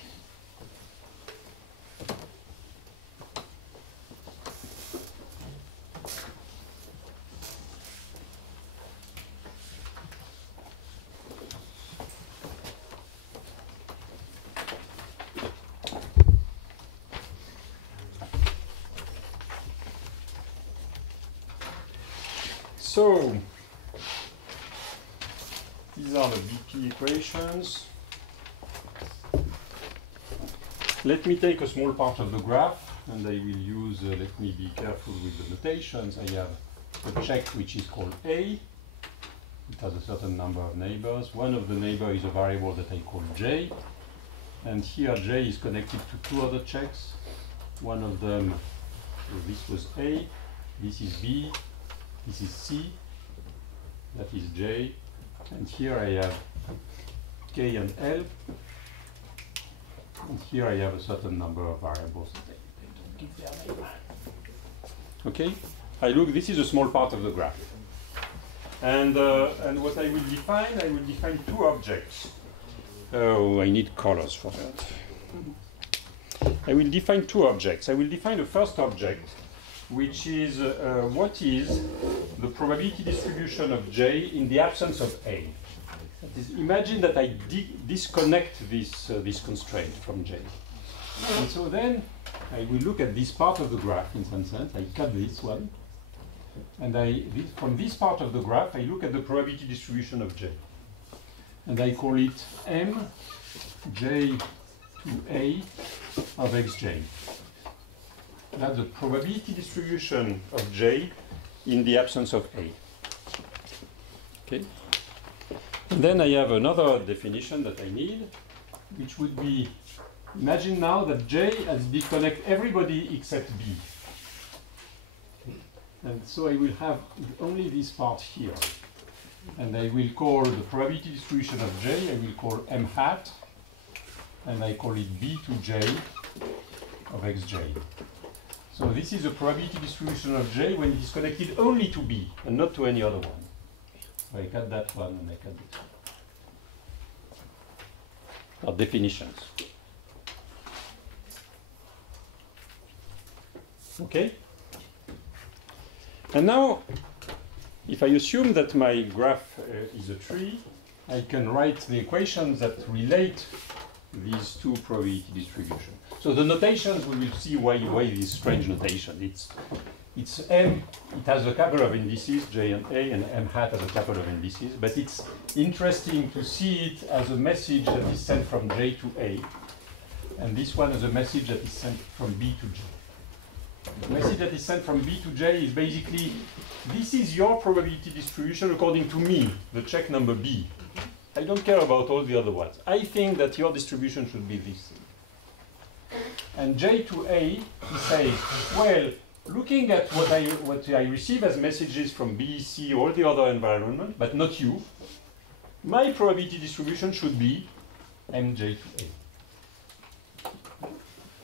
So, these are the BP equations. Let me take a small part of the graph, and I will use, let me be careful with the notations. I have a check which is called A. It has a certain number of neighbors. One of the neighbors is a variable that I call J. And here J is connected to 2 other checks. One of them, this was A, this is B, this is C, that is J, and here I have K and L, and here I have a certain number of variables that I don't give their name. Okay, this is a small part of the graph. And what I will define 2 objects. Oh, I need colors for that. I will define 2 objects. I will define the first object, which is what is the probability distribution of J in the absence of A. That is, imagine that I disconnect this constraint from J. And so then I will look at this part of the graph in some sense. I cut this one. And from this part of the graph, I look at the probability distribution of J. And I call it M J to A of Xj. That's the probability distribution of J in the absence of A. Okay? And then I have another definition that I need, which would be, imagine now that J has disconnect everybody except B. And so I will have only this part here. and I will call the probability distribution of J, I will call M hat, and I call it B to J of Xj. So this is the probability distribution of J when it is connected only to B and not to any other one. So I cut that one and I cut this one. Our definitions. Okay? And now, if I assume that my graph is a tree, I can write the equations that relate these two probability distributions. So the notations, we will see why this strange notation. It's M, it has a couple of indices, J and A, and M hat has a couple of indices, but it's interesting to see it as a message that is sent from J to A, and this one as a message that is sent from B to J. The message that is sent from B to J is basically, this is your probability distribution according to me, the check number B. I don't care about all the other ones. I think that your distribution should be this. And J to A, he says, well, looking at what I receive as messages from B, C, all the other environment, but not you, my probability distribution should be Mj to A.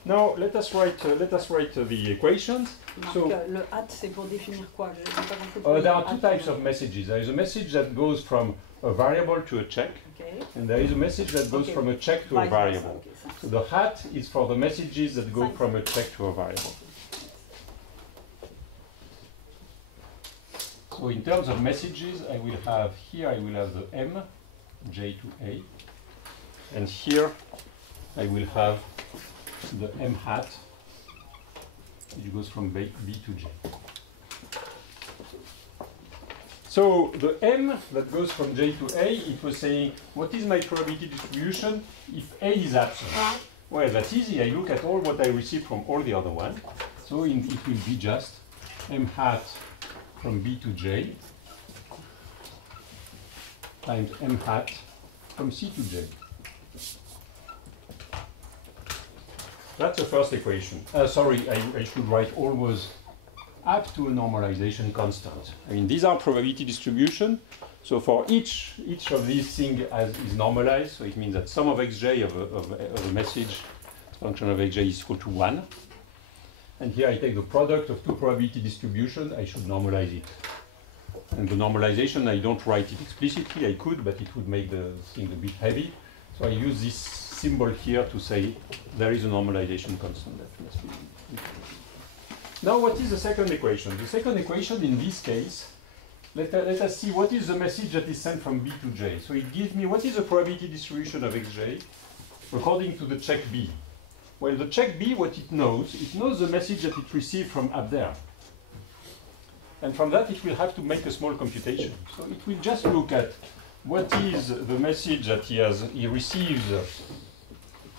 Now, let us write the equations. So, le hat, c'est pour définir quoi? J'ai pas compris. there are two types of messages. There is a message that goes from a variable to a check, Okay. and there is a message that goes from a check to a variable. So the hat is for the messages that go from a check to a variable. So in terms of messages, I will have here, I will have the M, J to A, and here I will have the M hat, which goes from B to J. So the M that goes from J to A, it was saying, what is my probability distribution if A is absent? Well, that's easy. I look at all what I receive from all the other ones. So it will be just M hat from B to J times M hat from C to J. That's the first equation. Sorry, I should write always up to a normalization constant. I mean, these are probability distribution. So for each of these things is normalized. So it means that sum of xj of a message function of xj is equal to 1. And here I take the product of two probability distribution. I should normalize it. And the normalization, I don't write it explicitly. I could, but it would make the thing a bit heavy. So I use this symbol here to say there is a normalization constant that must be. Now, what is the second equation? The second equation in this case, let us see what is the message that is sent from B to J. So it gives me what is the probability distribution of xj according to the check B. Well, the check B, what it knows the message that it received from up there. And from that, it will have to make a small computation. So it will just look at what is the message that he receives.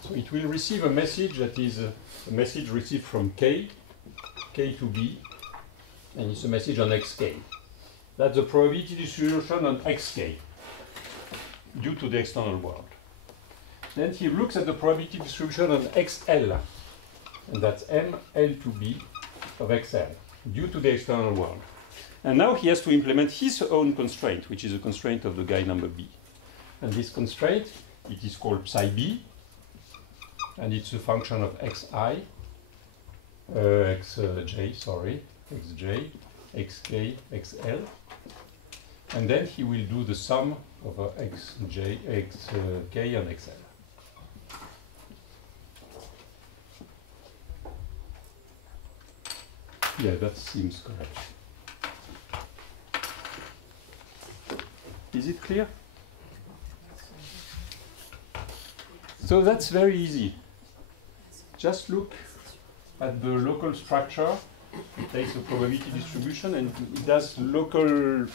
So it will receive a message that is a message received from K to B, and it's a message on xk. That's the probability distribution on xk due to the external world. Then he looks at the probability distribution on xl, and that's M L to B of xl due to the external world. And now he has to implement his own constraint, which is a constraint of the guy number B. And this constraint, it is called psi b, and it's a function of xj, xj, xk, xl. And then he will do the sum of xj, xk, and xl. Yeah, that seems correct. Is it clear? So that's very easy. Just look at the local structure. It takes the probability distribution and it does local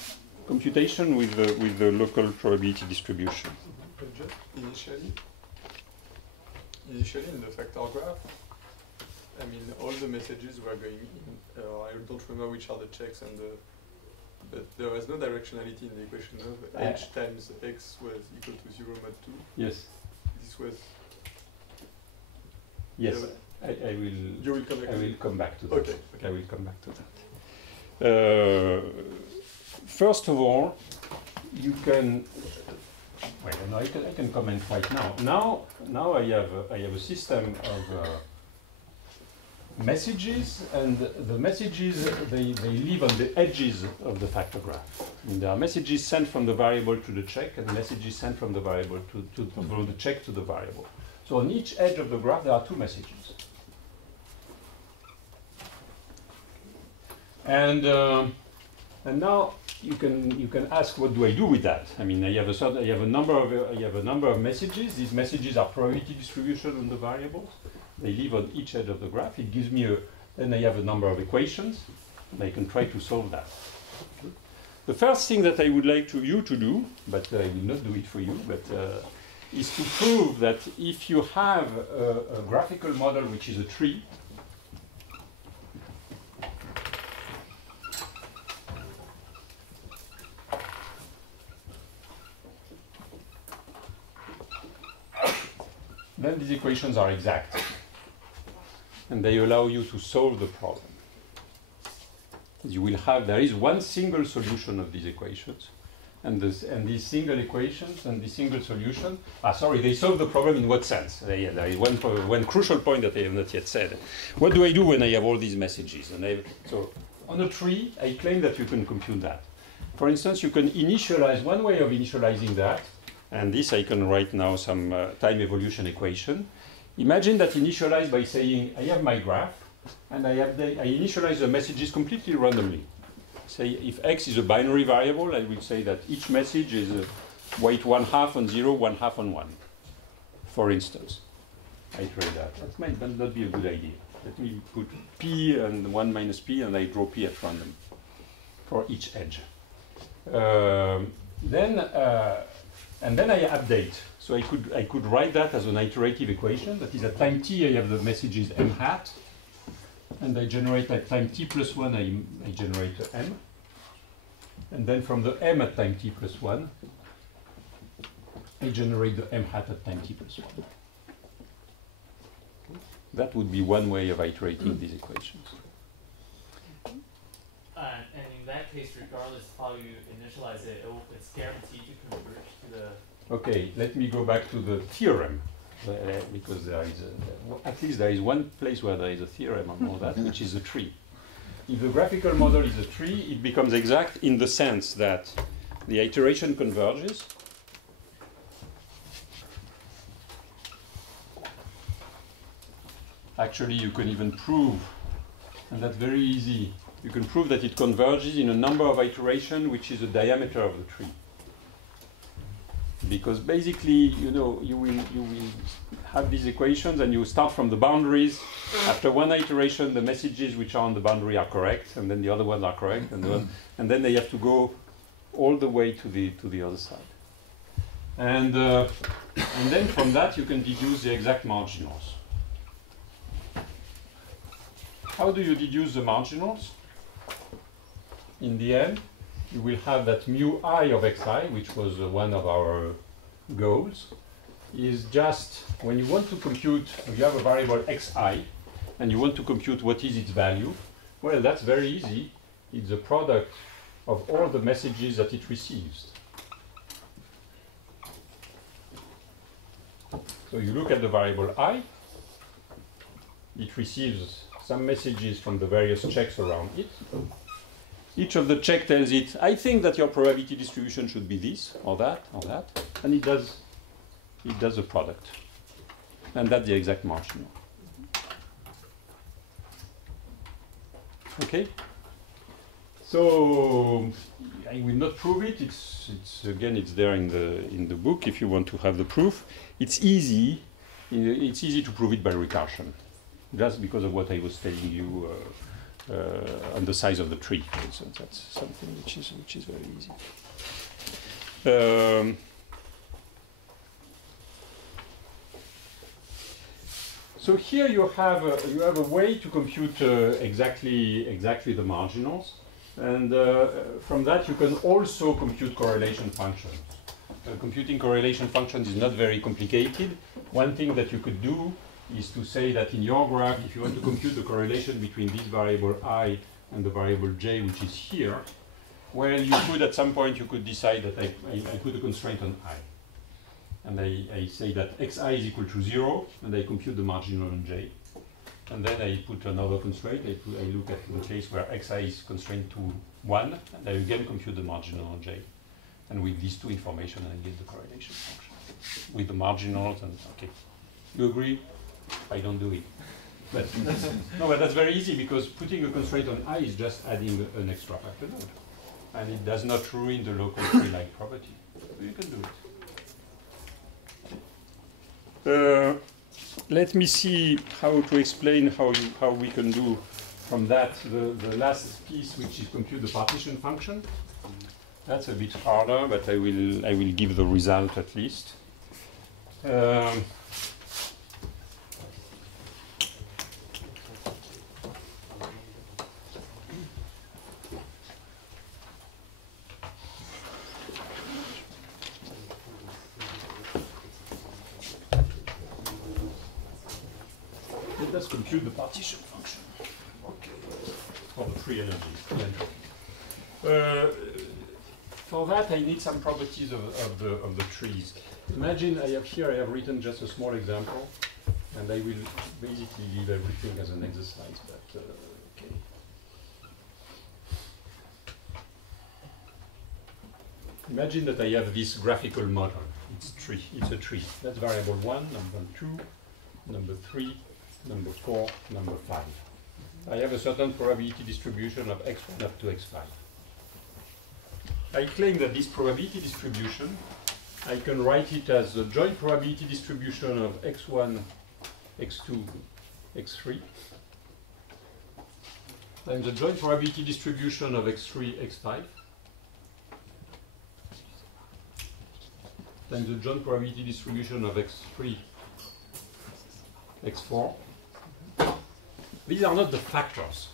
computation with the local probability distribution. Just initially in the factor graph, I mean, all the messages were going in. I don't remember which are the checks and but there was no directionality in the equation of h times x was equal to 0 mod 2. Yes. This was. Yes. Yeah, I will. You will come back. I will come back to that. Okay. I will come back to that. First of all, you can, well, no, I can comment right now. Now I have a system of messages, and the messages, they live on the edges of the factor graph. And there are messages sent from the variable to the check, and messages sent from the variable from the check to the variable. So on each edge of the graph, there are two messages. And now you can ask, what do I do with that? I mean, I have a number of messages. These messages are probability distribution on the variables. They live on each edge of the graph. It gives me then I have a number of equations, and I can try to solve that. Okay. The first thing that I would like you to do, but I will not do it for you, but is to prove that if you have a graphical model which is a tree, then these equations are exact, and they allow you to solve the problem. You will have, there is one single solution of these equations, and these single equations and this single solution, they solve the problem in what sense? There is one crucial point that I have not yet said. What do I do when I have all these messages? So on a tree, I claim that you can compute that. For instance, you can initialize, one way of initializing that, and this I can write now some time evolution equation. Imagine that initialized by saying, I have my graph, and I initialize the messages completely randomly. Say if x is a binary variable, I will say that each message is weight 1/2 on 0, 1/2 on 1, for instance. I try that. That might not be a good idea. Let me put p and 1 minus p, and I draw p at random for each edge. And then I update. So I could write that as an iterative equation. That is, at time t, I have the messages m hat. And I generate at time t plus 1, I generate m. And then from the m at time t plus 1, I generate the m hat at time t plus 1. That would be one way of iterating these equations. And in that case, regardless of how you initialize it, it's guaranteed to converge to the... Okay, let me go back to the theorem. Because there is at least there is one place where there is a theorem on all that, which is a tree. If the graphical model is a tree, it becomes exact in the sense that the iteration converges. Actually, you can even prove, and that's very easy, you can prove that it converges in a number of iterations, which is the diameter of the tree. Because basically, you will have these equations, and you start from the boundaries. After one iteration, the messages which are on the boundary are correct, and then the other ones are correct, and then they have to go all the way to the other side. And then from that, you can deduce the exact marginals. How do you deduce the marginals? In the end, you will have that mu I of xi, which was one of our goals, is just when you want to compute, you have a variable xi, and you want to compute what is its value. Well, that's very easy. It's the product of all the messages that it receives. So you look at the variable I, it receives some messages from the various checks around it. Each of the check tells it, I think that your probability distribution should be this, or that, and it does the product. And that's the exact marginal. Okay? So I will not prove it. It's there in the book if you want to have the proof. It's easy to prove it by recursion, just because of what I was telling you on the size of the tree, for instance. That's something which is very easy. So here you have a way to compute exactly the marginals, and from that you can also compute correlation functions. Computing correlation functions is not very complicated. One thing that you could do is to say that in your graph, if you want to compute the correlation between this variable I and the variable j, which is here, Well, you could at some point you could decide that I put a constraint on I. And I say that xi is equal to 0, and I compute the marginal on j. And then I put another constraint. I look at the case where xi is constrained to 1, and I again compute the marginal on j. And with these two information, I get the correlation function with the marginals. And okay, you agree? I don't do it. But no, but that's very easy because putting a constraint on I is just adding an extra factor node, and it does not ruin the local tree-like property. So you can do it. Let me see how to explain how we can do from that the last piece, which is compute the partition function. That's a bit harder, but I will give the result at least. Let's compute the partition function. Okay. For the free energy. For that, I need some properties of the trees. Imagine I have written just a small example, and I will basically leave everything as an exercise. But okay. Imagine that I have this graphical model. It's a tree. That's variable 1, number 2, number 3. Number 4, number 5. I have a certain probability distribution of x1 up to x5. I claim that this probability distribution, I can write it as the joint probability distribution of x1, x2, x3, times the joint probability distribution of x3, x5, times the joint probability distribution of x3, x4. These are not the factors.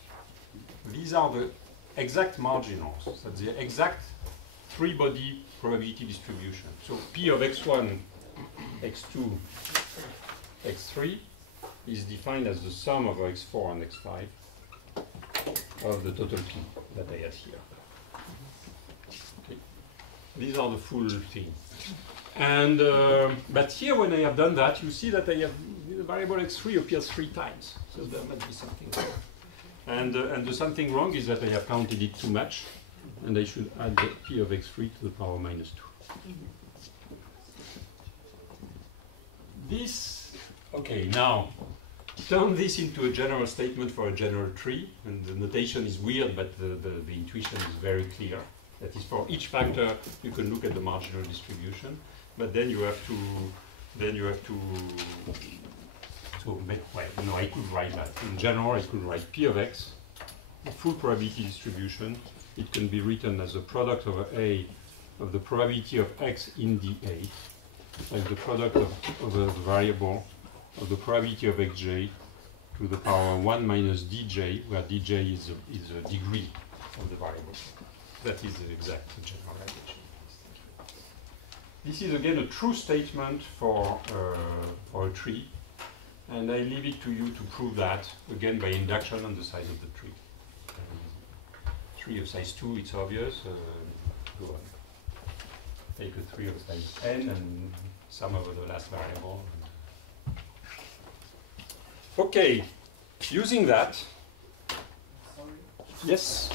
These are the exact marginals. That's the exact three-body probability distribution. So P of x1, x2, x3 is defined as the sum of x4 and x5 of the total P that I had here. Okay. These are the full thing. And but here, when I have done that, you see that I have the variable x3 appears 3 times. So there must be something wrong. And the something wrong is that I have counted it too much, and I should add the p of x3 to the power minus 2. This, okay, now turn this into a general statement for a general tree, and the notation is weird, but the intuition is very clear. That is, for each factor, you can look at the marginal distribution, but then you have to make, well, no, I could write that. In general, I could write P of x, the full probability distribution. It can be written as the product over A of the probability of x in dA, and the product of the variable of the probability of xj to the power 1 minus dj, where dj is a degree of the variable. That is the exact generalization. This is again a true statement for a tree, and I leave it to you to prove that, again by induction on the size of the tree. Tree of size 2, it's obvious. Go on. Take a tree of size n and sum over the last variable. Okay, using that. Sorry. Yes?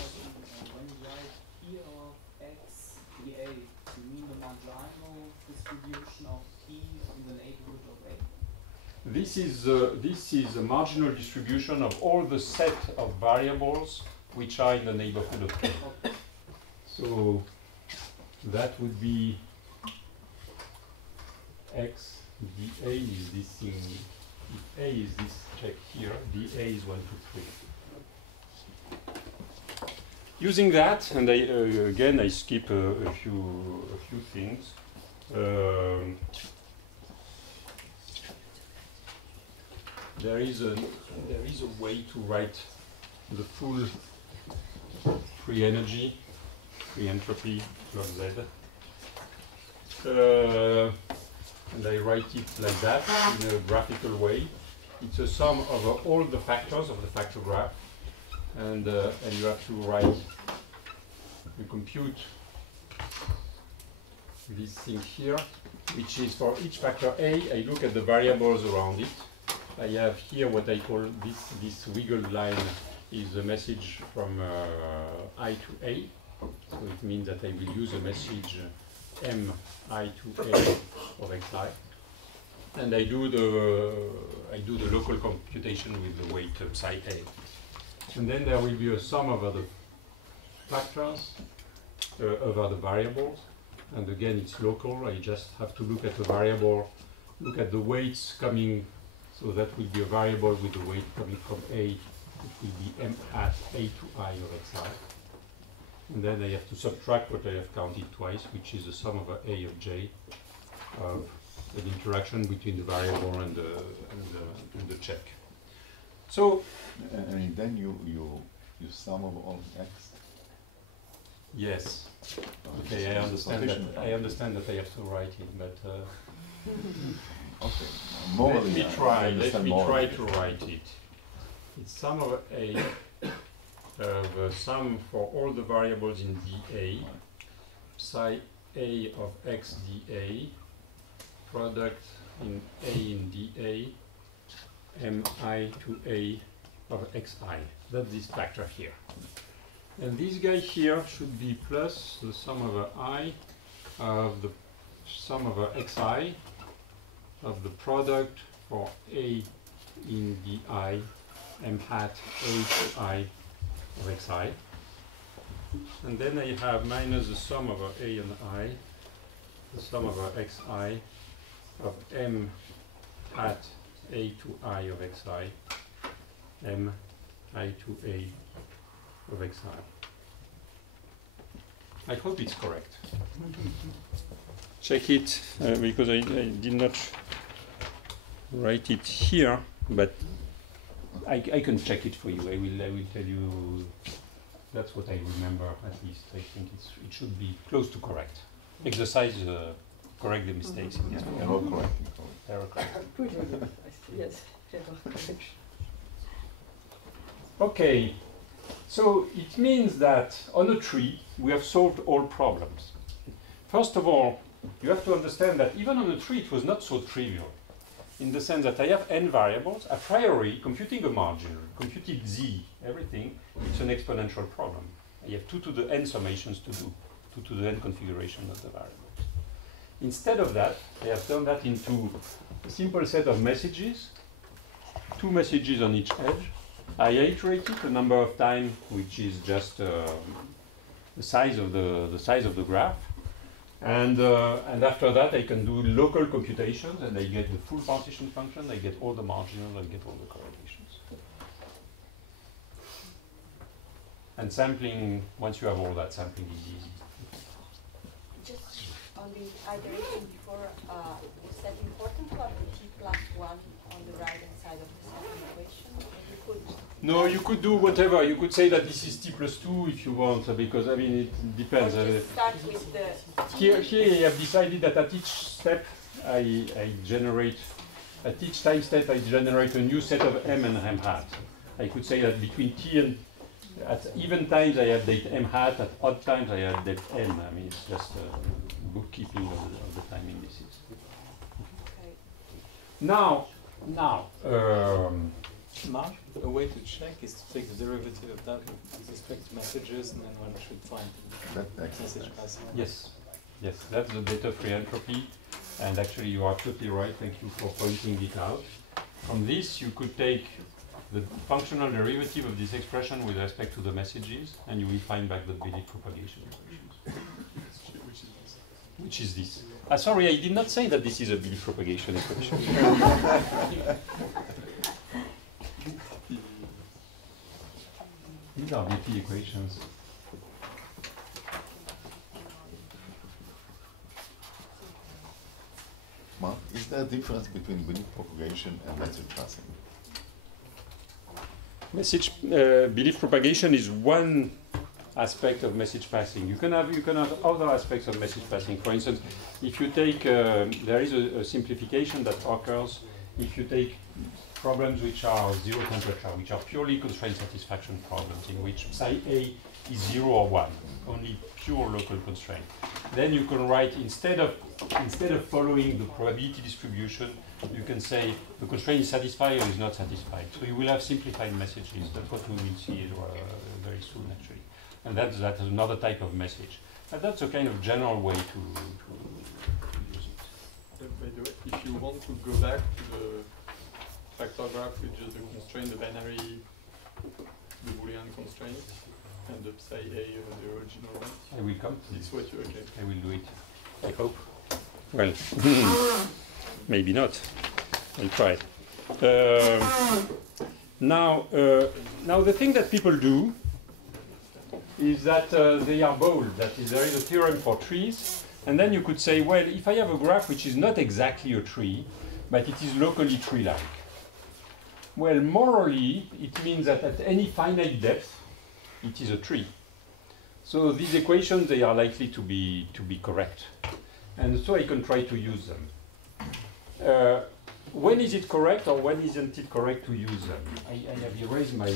When you write P of x dA, you mean the marginal distribution of P in the neighborhood of A? This is a marginal distribution of all the set of variables which are in the neighborhood of P. So that would be x dA is this thing. If A is this check here, dA is 1, 2, 3. Using that, and I again I skip a few things. There is a way to write the full free energy, free entropy log z. And I write it like that in a graphical way. It's a sum of all the factors of the factor graph, and you have to write. You compute this thing here, which is for each factor A, I look at the variables around it. I have here what I call this wiggle line is a message from I to A. So it means that I will use a message M I to A of xi. And I do the local computation with the weight psi A. And then there will be a sum over the factors, over the variables. And again, it's local. I just have to look at the variable, look at the weights coming. So that will be a variable with the weight coming from A. It will be M at A to I of xi. And then I have to subtract what I have counted twice, which is the sum over A of j of an interaction between the variable and the check. So, I mean, then you sum of all x. Yes. Okay, I understand that. I understand that I have to write it, but okay. let me try. Let me try to write it. It's sum over A of sum for all the variables in dA, psi A of x dA, product in A in dA, mi to A of xi. That's this factor here. And this guy here should be plus the sum over I of the sum over xi of the product for A in di m hat A to I of xi. And then I have minus the sum over A and I, the sum over xi of m hat A to I of xi, m I to A of xi. I hope it's correct. Check it, because I did not write it here, but I can check it for you. I will tell you. That's what I remember, at least. I think it should be close to correct. Exercise, correct the mistakes. Yeah, error correcting. Error correcting. Yes, error correction. Okay, so it means that on a tree we have solved all problems. First of all, you have to understand that even on a tree it was not so trivial, in the sense that I have n variables. A priori, computing a margin, computing z, everything, it's an exponential problem. I have 2 to the n summations to do, 2 to the n configuration of the variables. Instead of that, I have turned that into a simple set of messages, 2 messages on each edge. I iterate it a number of times, which is just the size of the graph. And after that, I can do local computations, and I get the full partition function, I get all the marginals, I get all the correlations. And sampling, once you have all that, sampling is easy. Just on the iteration before, is that important to have the t plus 1 on the right-hand side of the second equation? You could No, you could do whatever. You could say that this is t plus 2 if you want, because I mean it depends. just start with the Here I have decided that at each step I generate, at each time step I generate a new set of m and m hat. I could say that between t and, at even times I update m hat, at odd times I update n. I mean it's just bookkeeping of the time indices. okay. Now, Mark, a way to check is to take the derivative of that with respect to messages, and then one should find That the message exercise. passing. yes, that's the beta free entropy, and actually you are absolutely right. Thank you for pointing it out. From this, you could take the functional derivative of this expression with respect to the messages, and you will find back the Belief propagation equations, which is this. Sorry, I did not say that this is a Belief propagation equation. These are BP equations. Mark, is there a difference between belief propagation and message passing? Belief propagation is one aspect of message passing. You can have other aspects of message passing. For instance, if you take there is a simplification that occurs if you take problems which are zero temperature, which are purely constraint satisfaction problems, in which psi A is 0 or 1, only pure local constraint. Then you can write, instead of following the probability distribution, you can say the constraint is satisfied or is not satisfied. So you will have simplified messages. That's what we will see very soon, actually. And that's another type of message. And that's a kind of general way to use it. By the way, if you want to go back to the factor graph with just the constraint, the binary, the Boolean constraint, and the psi A, the original one. I will come. It's what you, okay. I will do it. I hope. Well, maybe not. I'll try. Now the thing that people do is that they are bold. That is, there is a theorem for trees, and then you could say, well, if I have a graph which is not exactly a tree, but it is locally tree-like, well, morally, it means that at any finite depth, it is a tree. So these equations, they are likely to be correct. And so I can try to use them. When is it correct or when isn't it correct to use them? I have erased my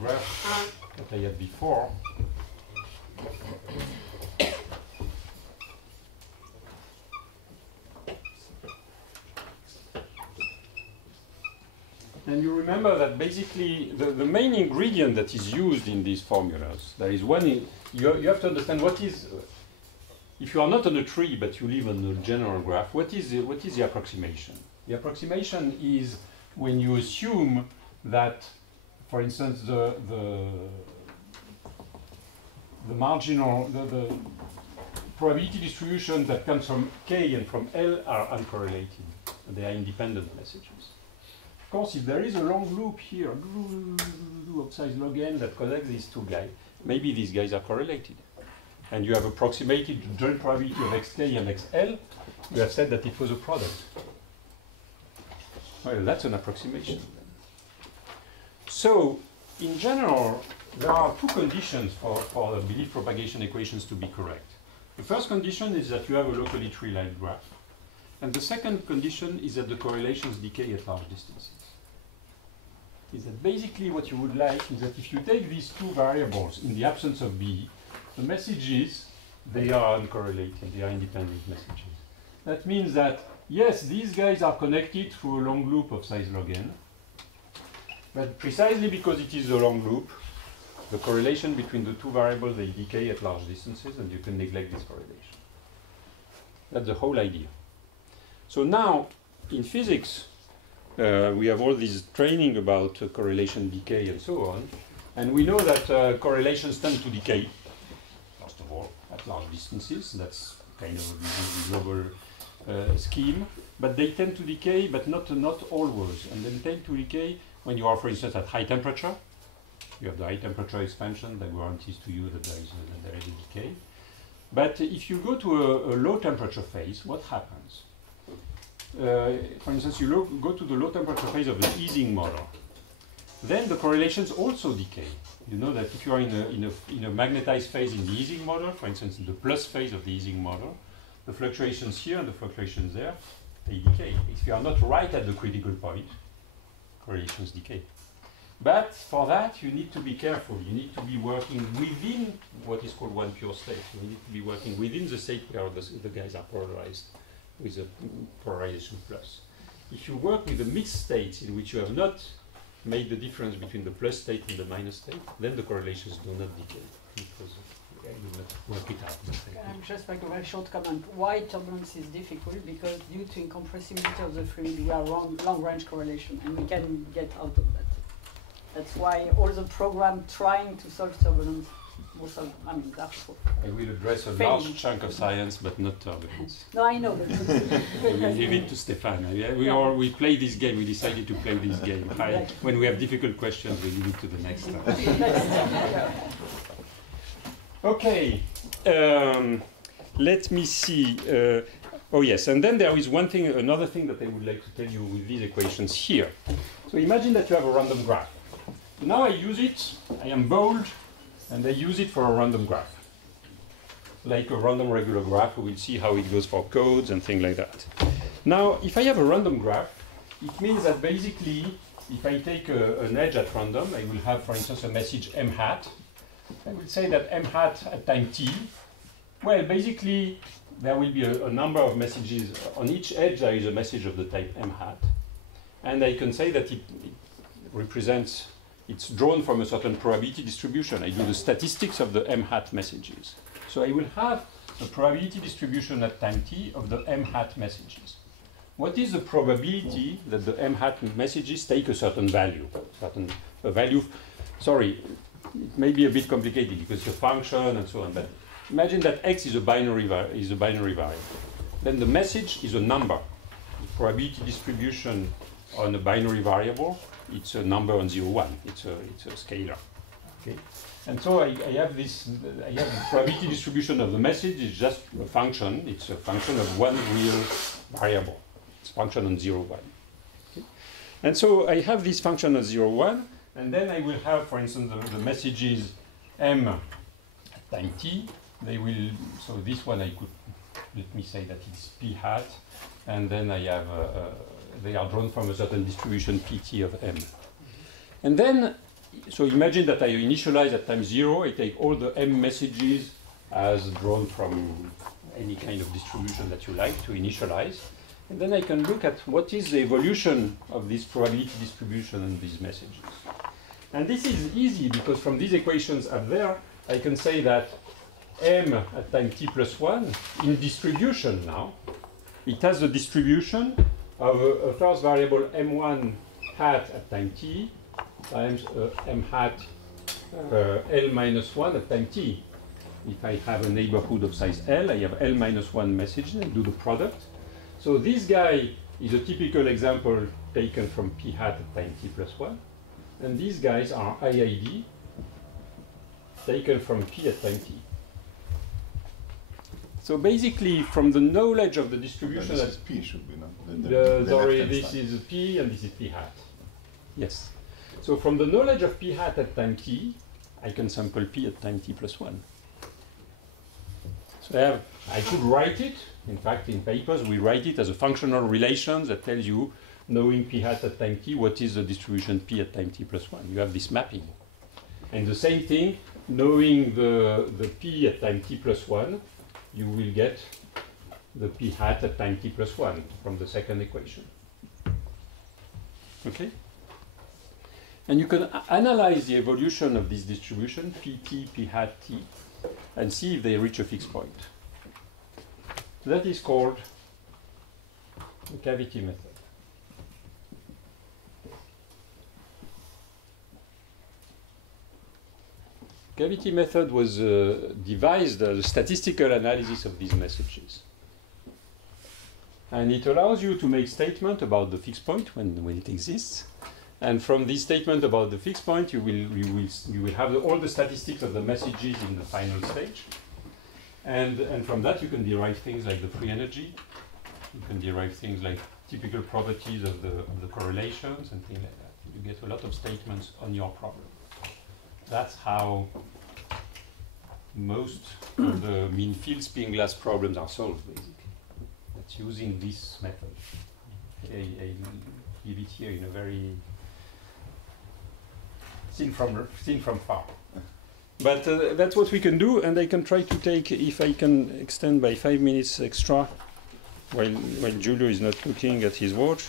graph that I had before. And you remember that basically the main ingredient that is used in these formulas, there is one, you have to understand what is, if you are not on a tree but you live on a general graph, what is the approximation? The approximation is when you assume that, for instance, the marginal, the probability distribution that comes from K and from L are uncorrelated. They are independent messages. Of course, if there is a long loop here of size log n that connects these two guys, maybe these guys are correlated. And you have approximated the joint probability of xk and xl, you have said that it was a product. Well, that's an approximation. So, in general, there are two conditions for the belief propagation equations to be correct. The first condition is that you have a locally tree-like graph. And the second condition is that the correlations decay at large distances. Is that basically what you would like is that if you take these two variables in the absence of B, the messages, they are uncorrelated, they are independent messages. That means that, yes, these guys are connected through a long loop of size log n, but precisely because it is a long loop, the correlation between the two variables, they decay at large distances, and you can neglect this correlation. That's the whole idea. So now, in physics, we have all this training about correlation decay and so on, and we know that correlations tend to decay, first of all, at large distances. That's kind of a global scheme, but they tend to decay, but not always, and they tend to decay when you are, for instance, at high temperature. You have the high temperature expansion that guarantees to you that there is a decay. But if you go to a low temperature phase, what happens? For instance, you go to the low temperature phase of the Ising model. Then the correlations also decay. You know that if you are in a magnetized phase in the Ising model, for instance, in the plus phase of the Ising model, the fluctuations here and the fluctuations there, they decay. If you are not right at the critical point, correlations decay. But for that, you need to be careful. You need to be working within what is called one pure state. You need to be working within the state where the guys are polarized with a polarization plus. If you work with the mixed states in which you have not made the difference between the plus state and the minus state, then the correlations do not decay because you will not work it out. Just like a very short comment. Why turbulence is difficult? Because due to incompressibility of the fluid, we are long-range correlation, and we can get out of that. That's why all the program trying to solve turbulence, that's I will address a large chunk of science, but not turbulence. No, I know. But I will leave it to Stéphane. We play this game. We decided to play this game. When we have difficult questions, we leave it to the next time. Okay. Let me see. Oh yes, and then there is another thing that I would like to tell you with these equations here. So imagine that you have a random graph. Now I use it, I am bold, and I use it for a random graph. Like a random regular graph, we will see how it goes for codes and things like that. Now, if I have a random graph, it means that basically, if I take an edge at random, I will have, for instance, a message m hat. I would say that m hat at time t, well, basically, there will be a number of messages. On each edge, there is a message of the type m hat. And I can say that it represents, it's drawn from a certain probability distribution. I do the statistics of the m hat messages. So I will have a probability distribution at time t of the m hat messages. What is the probability that the m hat messages take a certain value? Sorry, it may be a bit complicated because it's a function and so on, but imagine that x is a binary variable. Then the message is a number. The probability distribution on a binary variable, it's a number on 0, 1. It's a scalar. Okay? And so I have the probability distribution of the message is just a function. It's a function of one real variable. It's a function on 0, 1. Okay? And so I have this function on 0, 1, and then I will have, for instance, the messages m at time t. They will, so this one I could, let me say that it's p hat, and then I have, they are drawn from a certain distribution pt of m. And then, so imagine that I initialize at time 0, I take all the m messages as drawn from any kind of distribution that you like to initialize. And then I can look at what is the evolution of this probability distribution and these messages. And this is easy because from these equations up there, I can say that m at time t plus 1 in distribution now, it has the distribution of a first variable m1 hat at time t times m hat L minus 1 at time t. If I have a neighborhood of size L, I have L minus 1 messages and do the product. So this guy is a typical example taken from p hat at time t plus 1. And these guys are IID taken from p at time t. So basically, from the knowledge of the distribution, this is p should be, no? Sorry, this is p and this is p hat. Yes. So from the knowledge of p hat at time t, I can sample p at time t plus 1. So I could write it. In fact, in papers, we write it as a functional relation that tells you, knowing p hat at time t, what is the distribution p at time t plus 1. You have this mapping. And the same thing, knowing the p at time t plus 1, you will get the p hat at time t plus 1 from the second equation. Okay? And you can analyze the evolution of this distribution, pt, p hat, t, and see if they reach a fixed point. That is called the cavity method. Cavity method was devised as a statistical analysis of these messages. And it allows you to make statement about the fixed point when it exists. And from this statement about the fixed point, you will have all the statistics of the messages in the final stage. And from that, you can derive things like the free energy. You can derive things like typical properties of the correlations and things like that. You get a lot of statements on your problem. That's how most of the mean field spin glass problems are solved, basically. That's using this method. I give it here in a very seen from far. But that's what we can do, and I can try to take, if I can extend by 5 minutes extra, while Giulio is not looking at his watch,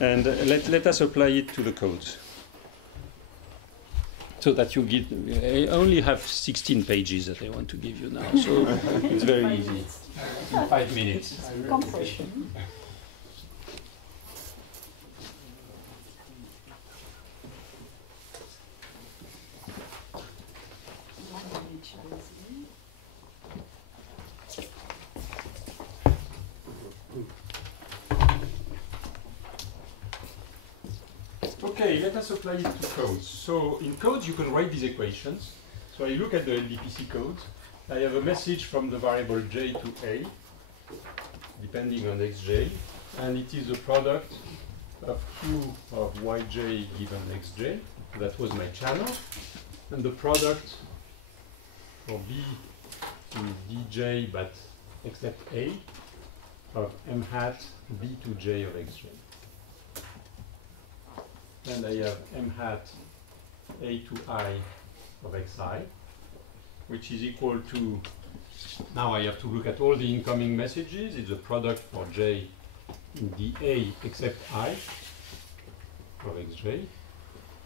and let us apply it to the codes. So that you get, I only have 16 pages that I want to give you now, so it's very easy. In 5 minutes. Compression. Okay, let us apply it to codes. So in codes, you can write these equations. So I look at the LDPC codes. I have a message from the variable j to a, depending on xj, and it is a product of q of yj given xj. That was my channel. And the product for b is dj, but except a, of m hat b to j of xj. And I have m hat a to I of xi, which is equal to, now I have to look at all the incoming messages. It's a product for j in dA except I of xj.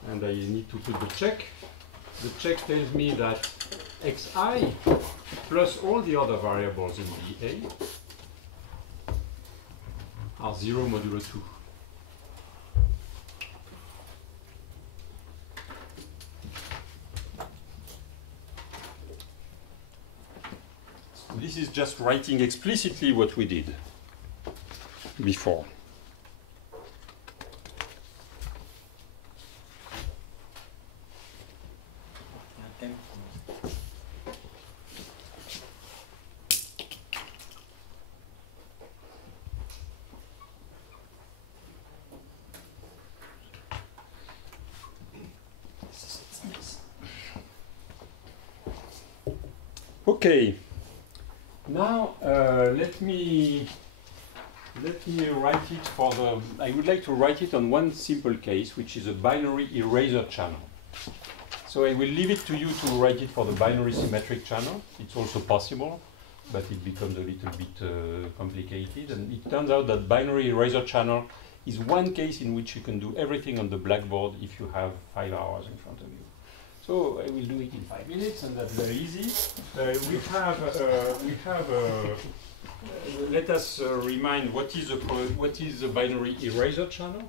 And I need to put the check. The check tells me that xi plus all the other variables in dA are 0 modulo 2. This is just writing explicitly what we did before. Okay. Now let me write it for the. I would like to write it on one simple case, which is a binary eraser channel. So I will leave it to you to write it for the binary symmetric channel. It's also possible, but it becomes a little bit complicated. And it turns out that binary eraser channel is one case in which you can do everything on the blackboard if you have 5 hours in front of you. So I will do it in 5 minutes, and that's very easy. Let us remind what is a binary eraser channel.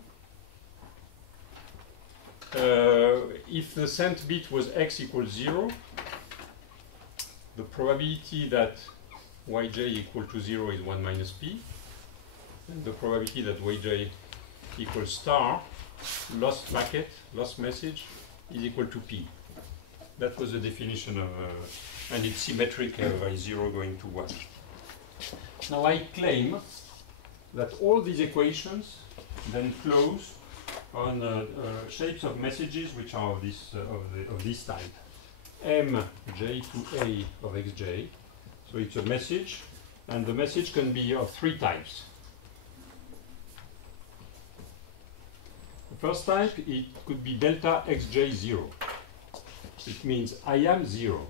If the sent bit was x equals 0, the probability that yj equal to 0 is 1 minus p, and the probability that yj equals star, lost packet, lost message, is equal to p. That was the definition of, and it's symmetric by 0 going to 1. Now I claim that all these equations then close on shapes of messages which are of this type. M j to a of xj. So it's a message, and the message can be of 3 types. The first type, it could be delta xj 0. It means I am 0.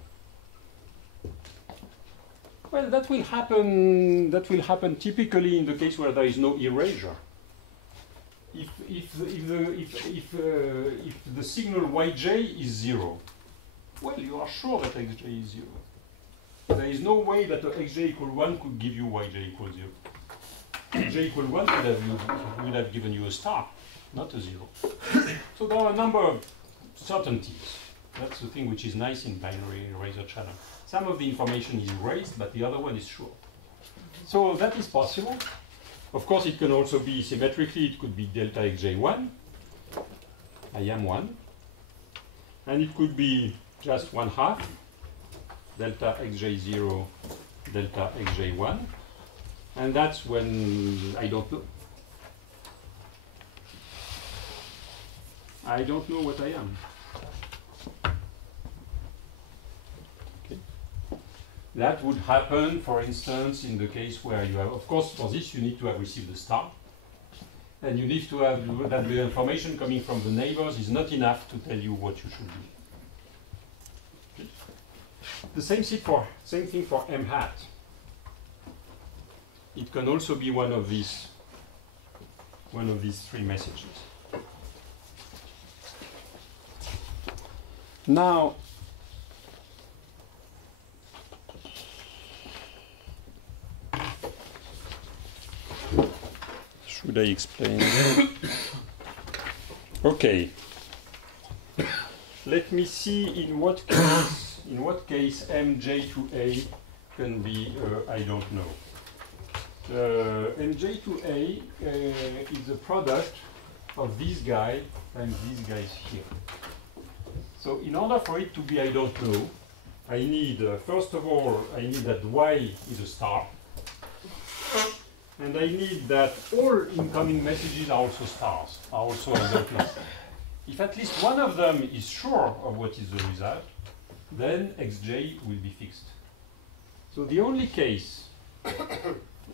Well, that will happen typically in the case where there is no erasure. If the signal yj is 0, well, you are sure that xj is 0. There is no way that xj equal 1 could give you yj equal 0. xj equal 1 would have given you a star, not a 0. So there are a number of certainties. That's the thing which is nice in binary eraser channel. Some of the information is erased, but the other one is sure. So that is possible. Of course, it can also be symmetrically. It could be delta xj1, I am 1. And it could be just 1/2, delta xj0, delta xj1. And that's when I don't know. I don't know what I am. That would happen, for instance, in the case where you have, of course, for this you need to have received a star. And you need to have that the information coming from the neighbors is not enough to tell you what you should do. Okay. The same thing for m hat. It can also be one of these 3 messages. Now, should I explain? Okay. Let me see in what case mj to a can be I don't know. mj to a is a product of this guy and these guys here. So in order for it to be I don't know, I need first of all I need that y is a star. And I need that all incoming messages are also stars, are also I don't know. If at least one of them is sure of what is the result, then xj will be fixed. So the only case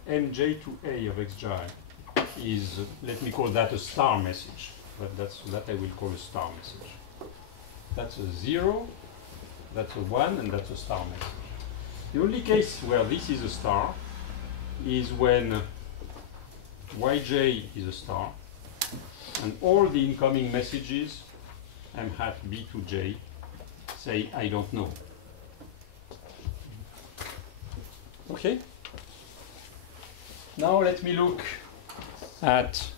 mj to a of xj is, let me call that a star message, but that I will call a star message. That's a 0, That's a 1 and that's a star message. The only case where this is a star is when yj is a star and all the incoming messages m hat b to j say I don't know. Okay? Now let me look at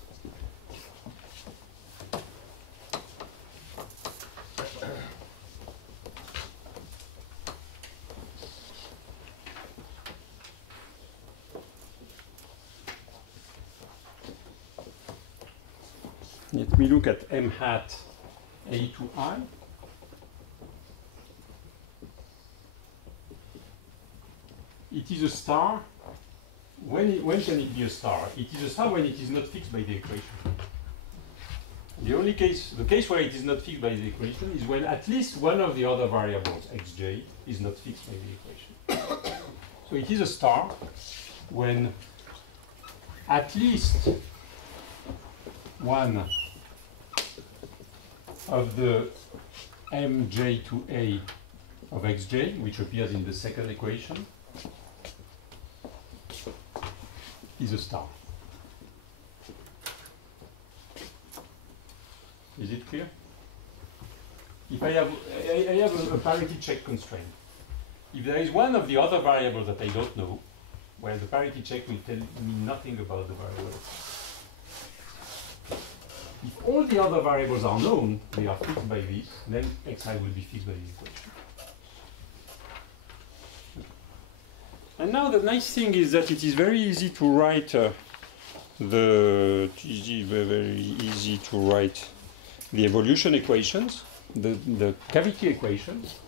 m hat a to I. It is a star. When can it be a star? It is a star when it is not fixed by the equation. The case where it is not fixed by the equation is when at least one of the other variables, xj, is not fixed by the equation. So it is a star when at least one of the mj to a of xj, which appears in the second equation, is a star. Is it clear? If I have a parity check constraint. If there is one of the other variables that I don't know, well, the parity check will tell me nothing about the variable. If all the other variables are known, they are fixed by this, then xi will be fixed by the equation. And now the nice thing is that it is very easy to write very easy to write the evolution equations, the cavity equations.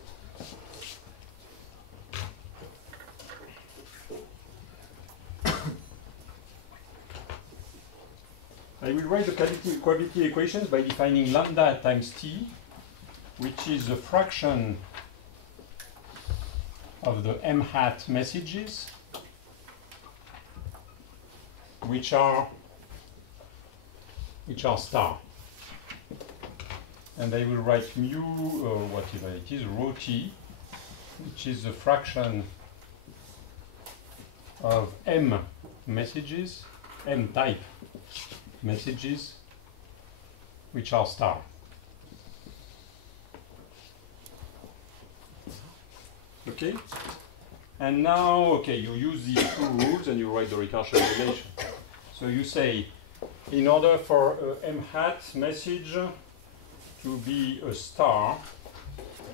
I will write the cavity equations by defining lambda times t, which is a fraction of the m hat messages, which are star. And I will write mu, or whatever it is, rho t, which is a fraction of m messages, m type messages, which are star. Okay? And now, okay, you use these two rules and you write the recursion relation. So you say, in order for m hat message to be a star,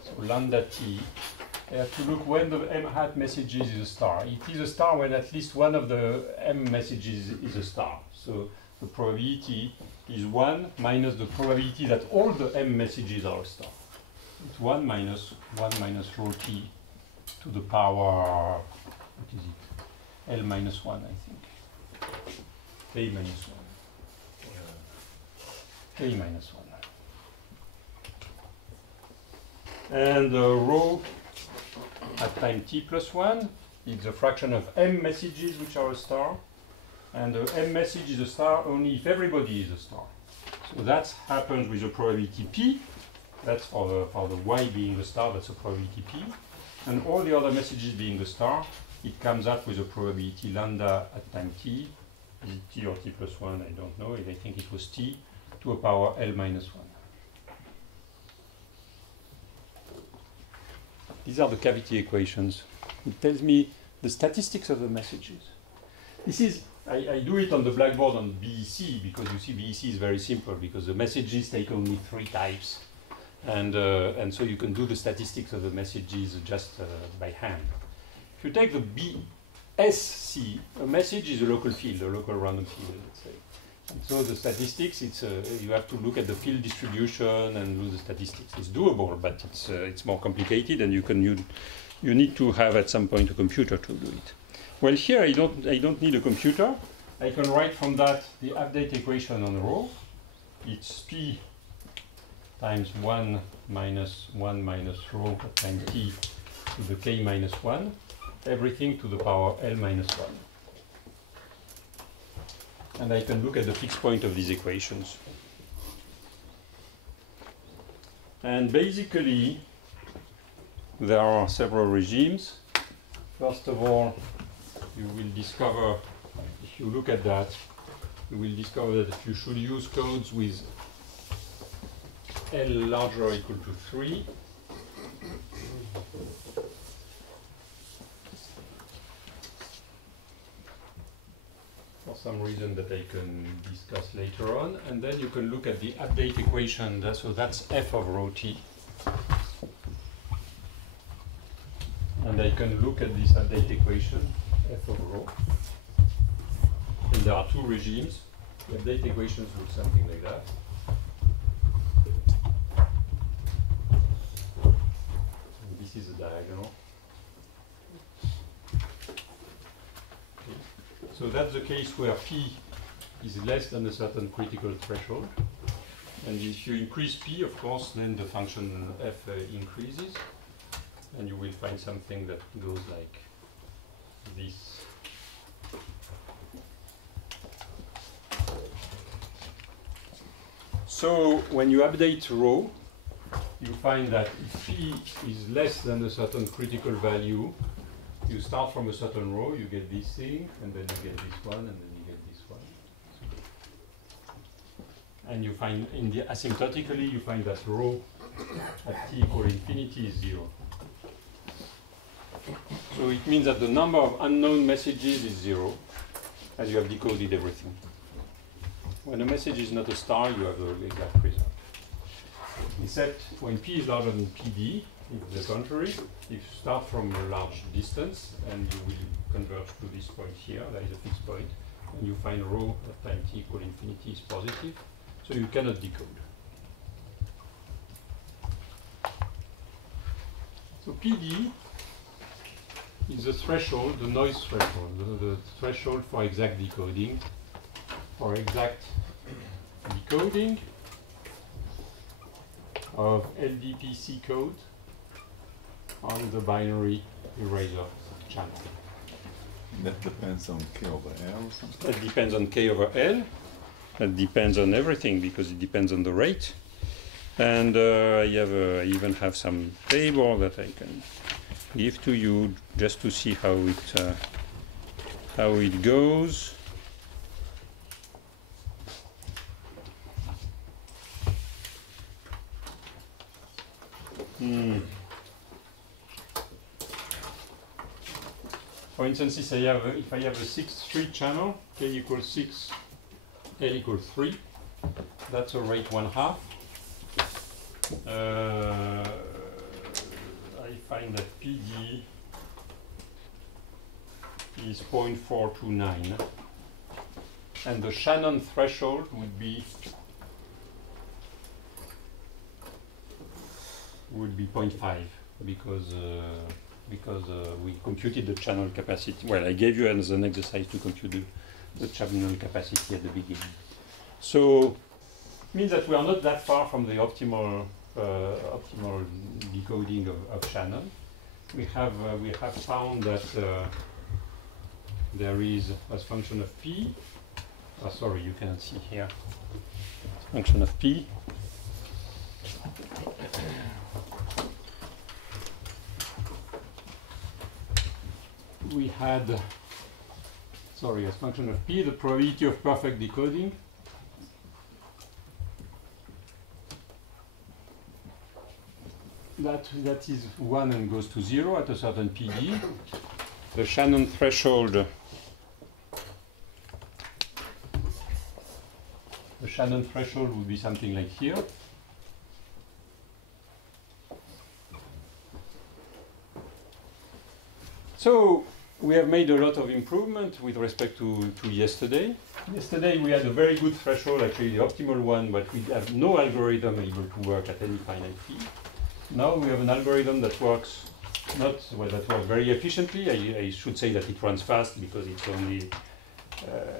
so lambda t, I have to look when the m hat messages is a star. It is a star when at least one of the m messages is a star. So the probability is 1 minus the probability that all the m messages are a star. It's 1 minus rho t to the power, what is it? L minus 1, I think. K minus 1. K minus 1. And rho at time t plus 1 is a fraction of m messages which are a star. And the m message is a star only if everybody is a star. So that happens with a probability p. That's for the y being a star, that's a probability p. And all the other messages being a star, it comes out with a probability lambda at time t. Is it t or t plus 1? I don't know. I think it was t to a power L minus 1. These are the cavity equations. It tells me the statistics of the messages. This is, I do it on the blackboard on BEC because you see BEC is very simple because the messages take only 3 types. And so you can do the statistics of the messages just by hand. If you take the BSC, a message is a local field, a local random field, let's say. And so the statistics, you have to look at the field distribution and do the statistics. It's doable, but it's more complicated, and you need to have at some point a computer to do it. Well, here I don't need a computer. I can write from that the update equation on rho. It's p times 1 minus rho times t to the k minus 1, everything to the power L minus 1. And I can look at the fixed point of these equations. And basically, there are several regimes. First of all, you will discover, if you look at that, you will discover that you should use codes with L larger or equal to 3. For some reason that I can discuss later on. And then you can look at the update equation. So that's f of rho t. And I can look at this update equation, f of rho. And there are two regimes. The update equations look something like that. And this is a diagonal. Okay. So that's the case where p is less than a certain critical threshold. And if you increase p, of course, then the function f increases. And you will find something that goes like this. So when you update rho, you find that if p is less than a certain critical value, you start from a certain row, you get this thing, and then you get this one, and then you get this one. And you find, asymptotically, you find that rho at t equal infinity is 0. So it means that the number of unknown messages is 0, as you have decoded everything. When a message is not a star, you have the exact result. Except when p is larger than pd, it's the contrary. You start from a large distance, and you will converge to this point here. There is a fixed point, and you find rho at time t equal infinity is positive, so you cannot decode. So PD is the threshold, the noise threshold, the threshold for exact decoding. For exact decoding of LDPC code on the binary eraser channel. That depends on K over L or something? That depends on K over L. That depends on everything because it depends on the rate. And I even have some table that I can give to you just to see how it goes. For instance, if I have a 6-3 channel, K equals 6, L equals 3, that's a rate 1/2. I find that PD is 0.429, and the Shannon threshold would be 0.5 because we computed the channel capacity. Well, I gave you as an exercise to compute the channel capacity at the beginning. So it means that we are not that far from the optimal decoding of Shannon. We have found that there is, as function of p. Sorry, you cannot see here. Function of p. We had, sorry, as function of p, the probability of perfect decoding. That is 1 and goes to 0 at a certain PD. The Shannon threshold. The Shannon threshold would be something like here. So we have made a lot of improvement with respect to yesterday. Yesterday we had a very good threshold, actually the optimal one, but we have no algorithm able to work at any finite p. Now we have an algorithm that works that works very efficiently. I should say that it runs fast because it's only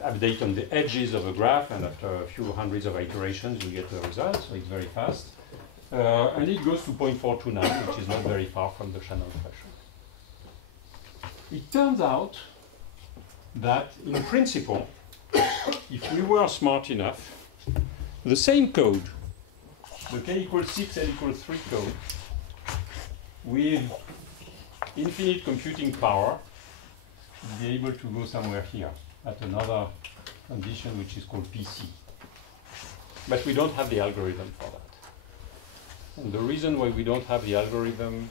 update on the edges of a graph, and after a few hundreds of iterations you get the result, so it's very fast. And it goes to 0.429, which is not very far from the Shannon threshold. It turns out that, in principle, if we were smart enough, the same code, the K equals 6, L equals 3 code, with infinite computing power, be able to go somewhere here at another condition which is called PC. But we don't have the algorithm for that. And the reason why we don't have the algorithm,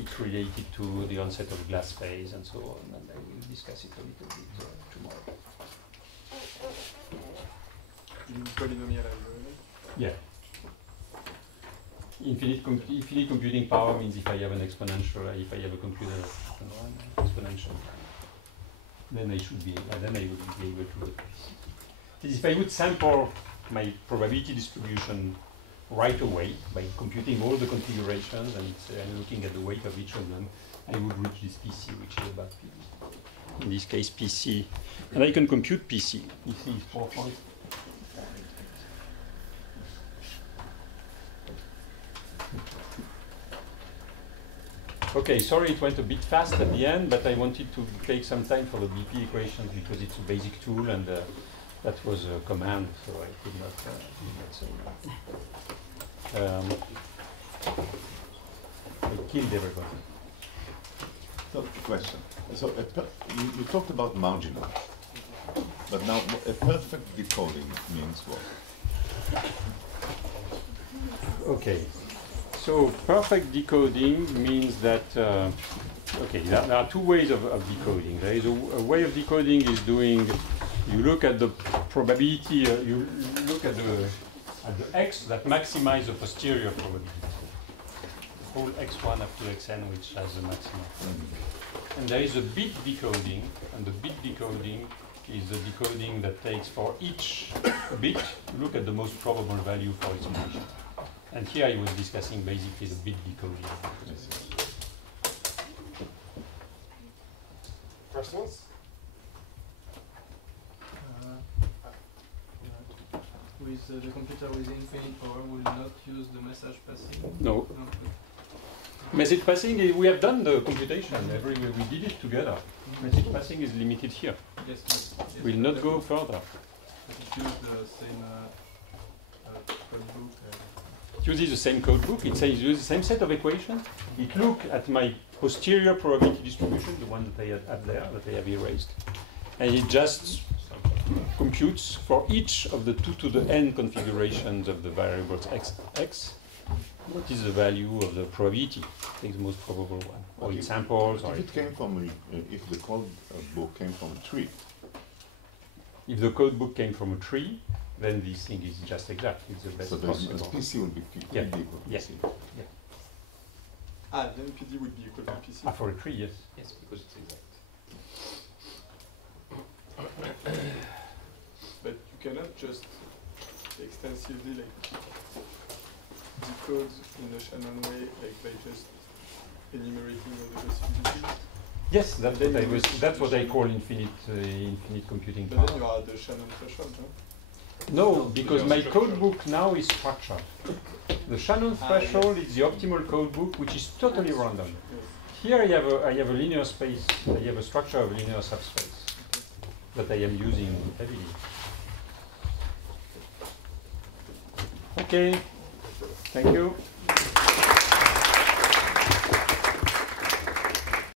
it's related to the onset of glass phase and so on, and I will discuss it a little bit tomorrow. You mean polynomial algorithm? Yeah. Infinite computing power means if I have an exponential, if I have a computer that can run exponential, then I should be, then I would be able to do this. If I would sample my probability distribution right away by computing all the configurations and looking at the weight of each of them, I would reach this PC, which is about P. In this case, PC, and I can compute PC. PC is 4 points. Okay, sorry it went a bit fast at the end, but I wanted to take some time for the BP equations because it's a basic tool and that was a command, so I could not say no. I killed everybody. So, question. So, you talked about marginal, but now a perfect decoding means what? Okay. So perfect decoding means that, okay, there are two ways of decoding. There is a way of decoding is doing, you look at the probability, you look at the x that maximize the posterior probability. The whole x1 up to xn which has the maximum. And there is a bit decoding, and the bit decoding is the decoding that takes for each bit, look at the most probable value for its position. And here I was discussing basically the bit decoding. Questions? With the computer with infinite power, will not use the message passing? No. Message passing, we have done the computation. We did it together. Message passing is limited here. Yes, yes. We'll not go further. But it uses the same code book. It uses the same code book. It uses the same set of equations. It looks at my posterior probability distribution, the one that I had there, that I have erased. And it just computes for each of the 2 to the n configurations of the variables x, what is the value of the probability? Take the most probable one. Or it samples. Or if it came from, if the code book came from a tree. If the code book came from a tree, then this thing is just exact. It's the best possible. So PC will be PD equal to PC. Yeah. Ah, then PD would be equal to PC. Ah, for a tree, yes. Yes, because it's exact. But you cannot just extensively decode in a Shannon way, by just enumerating all the possibilities. Yes, that's what I call infinite computing power. But then you are at the Shannon threshold, no? No, because my code book now is structured. The Shannon threshold is the optimal code book, which is totally random. Here I have a linear space. I have a structure of linear subspace that I am using heavily. Okay, thank you.